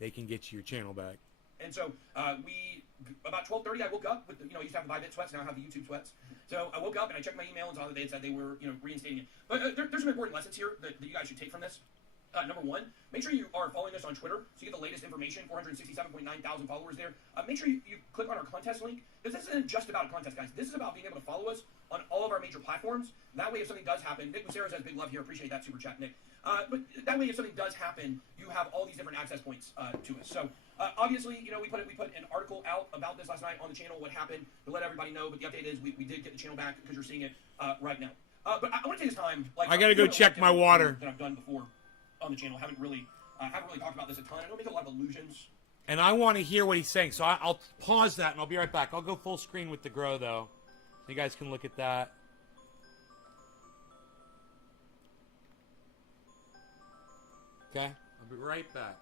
they can get you your channel back. And so about 12:30, I woke up with I used to have the Bybit sweats, now I have the YouTube sweats. So I woke up and I checked my email and saw that they had said they were reinstating it. But there's some important lessons here that you guys should take from this. Number one, make sure you are following us on Twitter so you get the latest information. 467.9 thousand followers there. Make sure you click on our contest link, because this isn't just about a contest, guys. This is about being able to follow us on all of our major platforms. That way, if something does happen, Nick Buceros has big love here. Appreciate that super chat, Nick. But that way, if something does happen, you have all these different access points to us. So obviously, we put an article out about this last night on the channel, what happened, to let everybody know. But the update is we did get the channel back, because you're seeing it right now. But I want to take this time. I gotta go check my water. That I've done before on the channel. Haven't really talked about this a ton. I don't make a lot of illusions. And I want to hear what he's saying, so I'll pause that and I'll be right back. I'll go full screen with the grow, though. You guys can look at that. Okay, I'll be right back.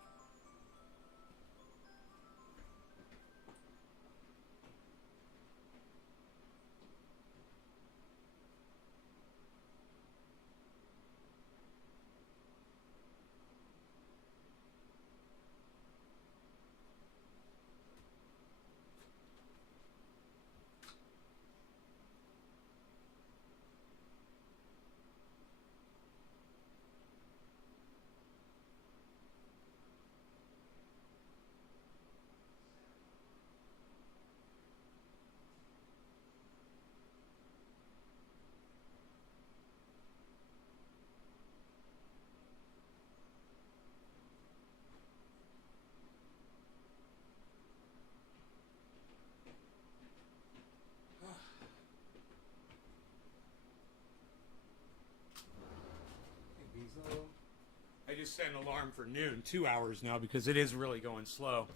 I just set an alarm for noon, 2 hours now, because it is really going slow.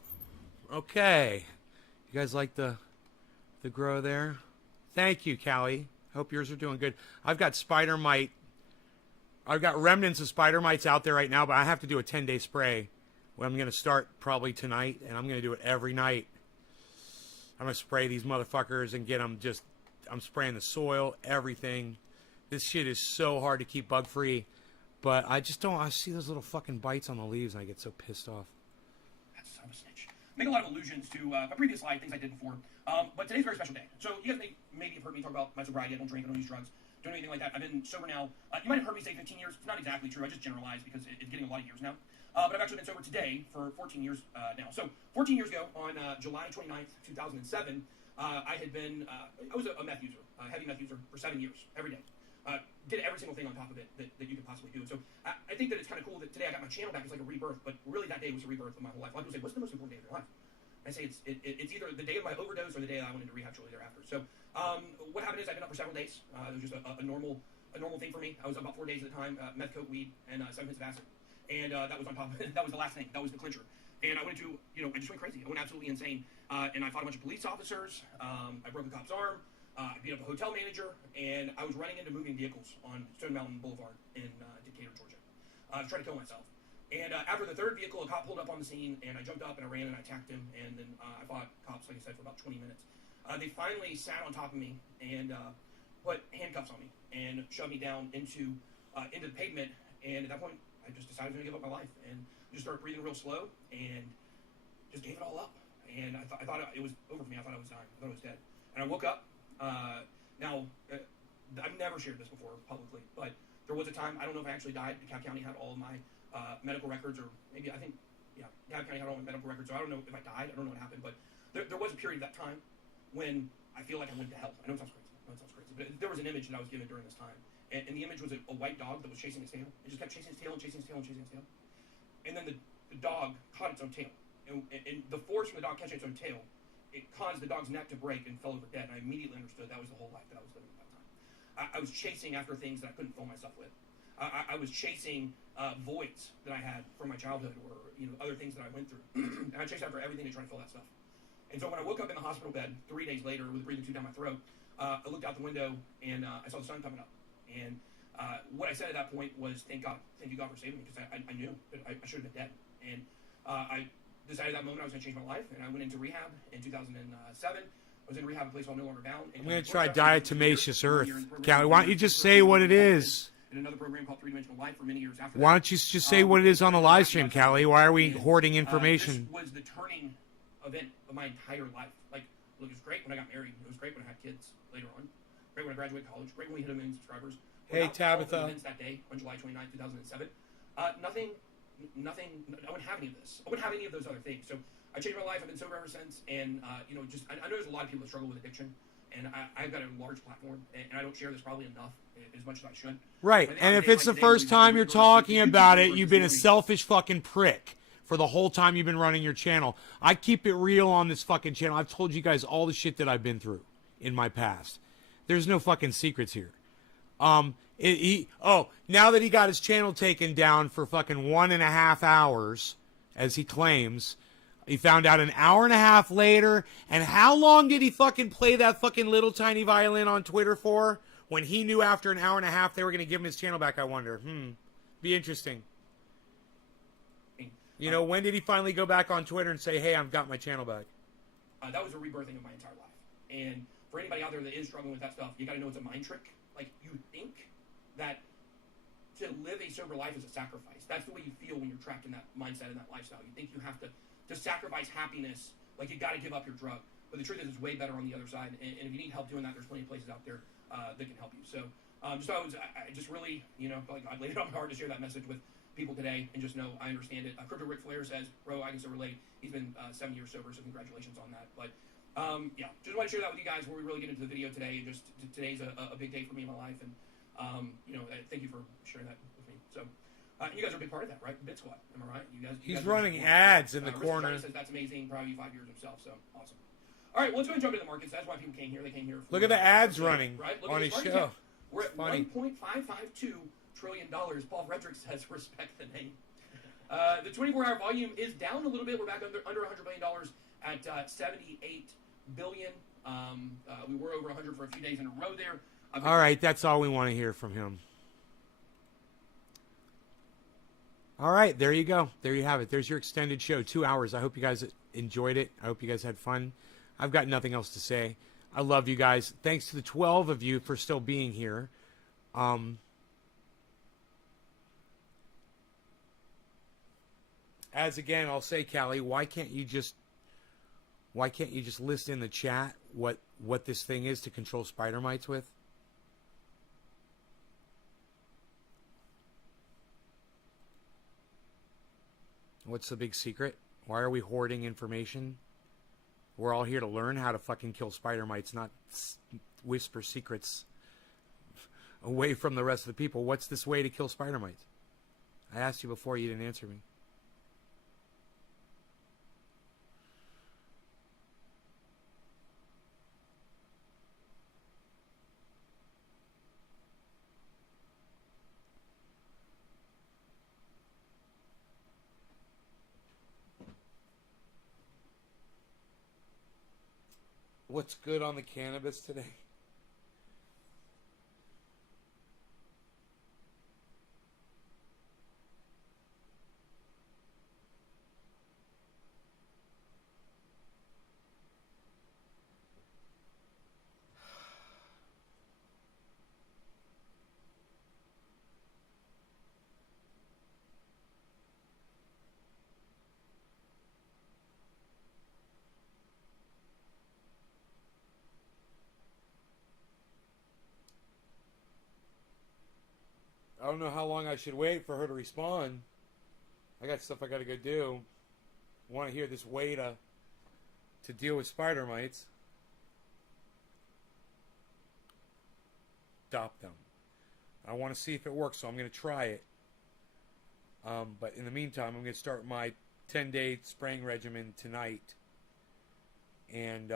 Okay. You guys like the grow there? Thank you, Callie. Hope yours are doing good. I've got spider mite. I've got remnants of spider mites out there right now, but I have to do a 10-day spray. Well, I'm going to start probably tonight, and I'm going to do it every night. I'm going to spray these motherfuckers and get them just... I'm spraying the soil, everything. This shit is so hard to keep bug-free. But I just don't... I see those little fucking bites on the leaves, and I get so pissed off. That sucks. son of a snitch. Make a lot of allusions to my previous life, things I did before. But today's a very special day. So you guys maybe have heard me talk about my sobriety. I don't drink, I don't use drugs, don't do anything like that. I've been sober now. You might have heard me say 15 years. It's not exactly true. I just generalized because it's getting a lot of years now. But I've actually been sober today for 14 years now. So 14 years ago, on July 29th, 2007, I had been, I was a meth user, a heavy meth user for 7 years, every day. Did every single thing on top of it that you could possibly do. And so I think that it's kind of cool that today I got my channel back. It's like a rebirth, but really that day was a rebirth of my whole life. A lot of people say, what's the most important day of your life? I say it's either the day of my overdose or the day that I went into rehab shortly thereafter. So what happened is I've been up for several days. It was just a normal thing for me. I was up about 4 days at a time, meth, coke, weed, and 7 hits of acid. And that was on top of it. That was the last thing. That was the clincher. And I went into, I just went crazy. I went absolutely insane. And I fought a bunch of police officers. I broke a cop's arm. I beat up a hotel manager. And I was running into moving vehicles on Stone Mountain Boulevard in Decatur, Georgia. I was trying to kill myself. And after the third vehicle, a cop pulled up on the scene, and I jumped up and I ran and I attacked him. And then I fought cops, like I said, for about 20 minutes. They finally sat on top of me and put handcuffs on me and shoved me down into the pavement. And at that point, I just decided to give up my life and just started breathing real slow and just gave it all up. And I thought it was over for me. I thought I was dying. I thought I was dead. And I woke up. Now, I've never shared this before publicly, but there was a time, I don't know if I actually died. DeKalb County had all of my medical records, or maybe, DeKalb County had all my medical records, so I don't know if I died. I don't know what happened, but there was a period of that time when I feel like I went to hell. I know it sounds crazy. But there was an image that I was given during this time. And the image was a white dog that was chasing its tail. It just kept chasing its tail and chasing its tail and chasing its tail. And then the dog caught its own tail. And the force from the dog catching its own tail, it caused the dog's neck to break and fell over dead. And I immediately understood that was the whole life that I was living at that time. I was chasing after things that I couldn't fill myself with. I was chasing voids that I had from my childhood, or other things that I went through. And I chased after everything to try to fill that stuff. And so when I woke up in the hospital bed 3 days later with a breathing tube down my throat, I looked out the window and I saw the sun coming up. And what I said at that point was, thank you God for saving me, because I knew that I should have been dead. And I decided that moment I was going to change my life, and I went into rehab in 2007. I was in rehab at a place called No Longer Bound. I'm going to try diatomaceous earth. Callie, why don't you just say what it is? In another program called 3-Dimensional Life for many years after Why don't you just say what it is on the live stream, Callie? Why are we hoarding information? This was the turning event of my entire life. Like, look, it was great when I got married. It was great when I had kids later on. Great when I graduated college. Great when we hit 1 million subscribers. Hey, Tabitha. Events that day on July 29, 2007. Nothing. I wouldn't have any of this. I wouldn't have any of those other things. So I changed my life. I've been sober ever since. And I know there's a lot of people that struggle with addiction, and I've got a large platform, and I don't share this probably enough, as much as I should. Right. And if it's the first time you're talking about it, you've been a selfish fucking prick for the whole time you've been running your channel. I keep it real on this fucking channel. I've told you guys all the shit that I've been through in my past. There's no fucking secrets here. Now that he got his channel taken down for fucking 1.5 hours, as he claims, he found out an hour and a half later. And how long did he fucking play that fucking little tiny violin on Twitter for? When he knew after an hour and a half they were going to give him his channel back, I wonder. Be interesting. When did he finally go back on Twitter and say, hey, I've got my channel back? That was a rebirthing of my entire life. And for anybody out there that is struggling with that stuff, you got to know it's a mind trick. Like, you think that to live a sober life is a sacrifice. That's the way you feel when you're trapped in that mindset and that lifestyle. You think you have to sacrifice happiness, like you got to give up your drug. But the truth is, it's way better on the other side. And if you need help doing that, there's plenty of places out there that can help you. So I just really, like, I laid it on my heart to share that message with people today, and just know I understand it. Crypto Ric Flair says, bro, I can so relate. He's been 7 years sober, so congratulations on that. But just want to share that with you guys before we really get into the video today. And just today's a big day for me in my life, and thank you for sharing that with me. So you guys are a big part of that, right? Bit Squad, am I right? He's running ads in the corner. Says that's amazing. Proud of you, 5 years himself. So awesome. All right, well, let's go and jump into the markets. That's why people came here. They came here. Look at the ads running on his show. We're at $1.552 trillion. Paul Frederick says, respect the name. The 24-hour volume is down a little bit. We're back under $100 billion at 78 billion. We were over 100 for a few days in a row there. All right, that's all we want to hear from him. All right, there you go. There you have it. There's your extended show, 2 hours. I hope you guys enjoyed it. I hope you guys had fun. I've got nothing else to say. I love you guys. Thanks to the 12 of you for still being here. as again, I'll say, Callie, why can't you just list in the chat what this thing is to control spider mites with? What's the big secret? Why are we hoarding information? We're all here to learn how to fucking kill spider mites, not whisper secrets away from the rest of the people. What's this way to kill spider mites? I asked you before, you didn't answer me. What's good on the cannabis today? I don't know how long I should wait for her to respond. I got stuff I got to go do. I want to hear this way to deal with spider mites. Stop them. I want to see if it works, so I'm going to try it. But in the meantime, I'm going to start my 10-day spraying regimen tonight. And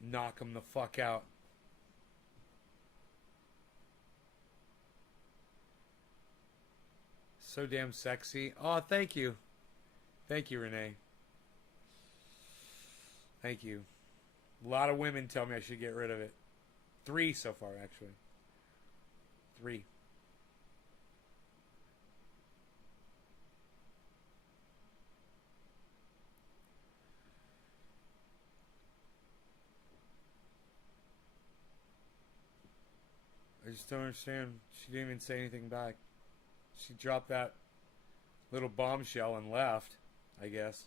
knock them the fuck out. So damn sexy. Oh, thank you. Thank you, Renee. Thank you. A lot of women tell me I should get rid of it. 3 so far, actually. 3. I just don't understand. She didn't even say anything back. She dropped that little bombshell and left, I guess.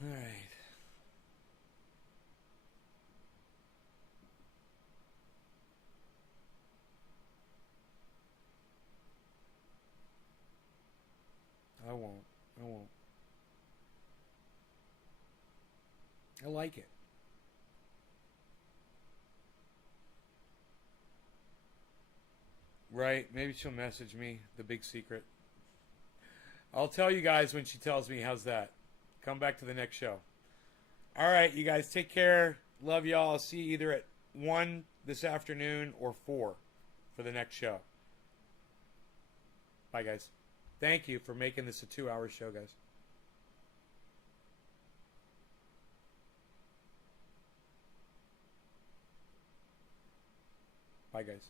All right. I won't. I like it. Right, maybe she'll message me, the big secret. I'll tell you guys when she tells me. How's that? Come back to the next show. All right, you guys, take care. Love y'all. I'll see you either at 1 this afternoon or 4 for the next show. Bye, guys. Thank you for making this a 2-hour show, guys. Bye, guys.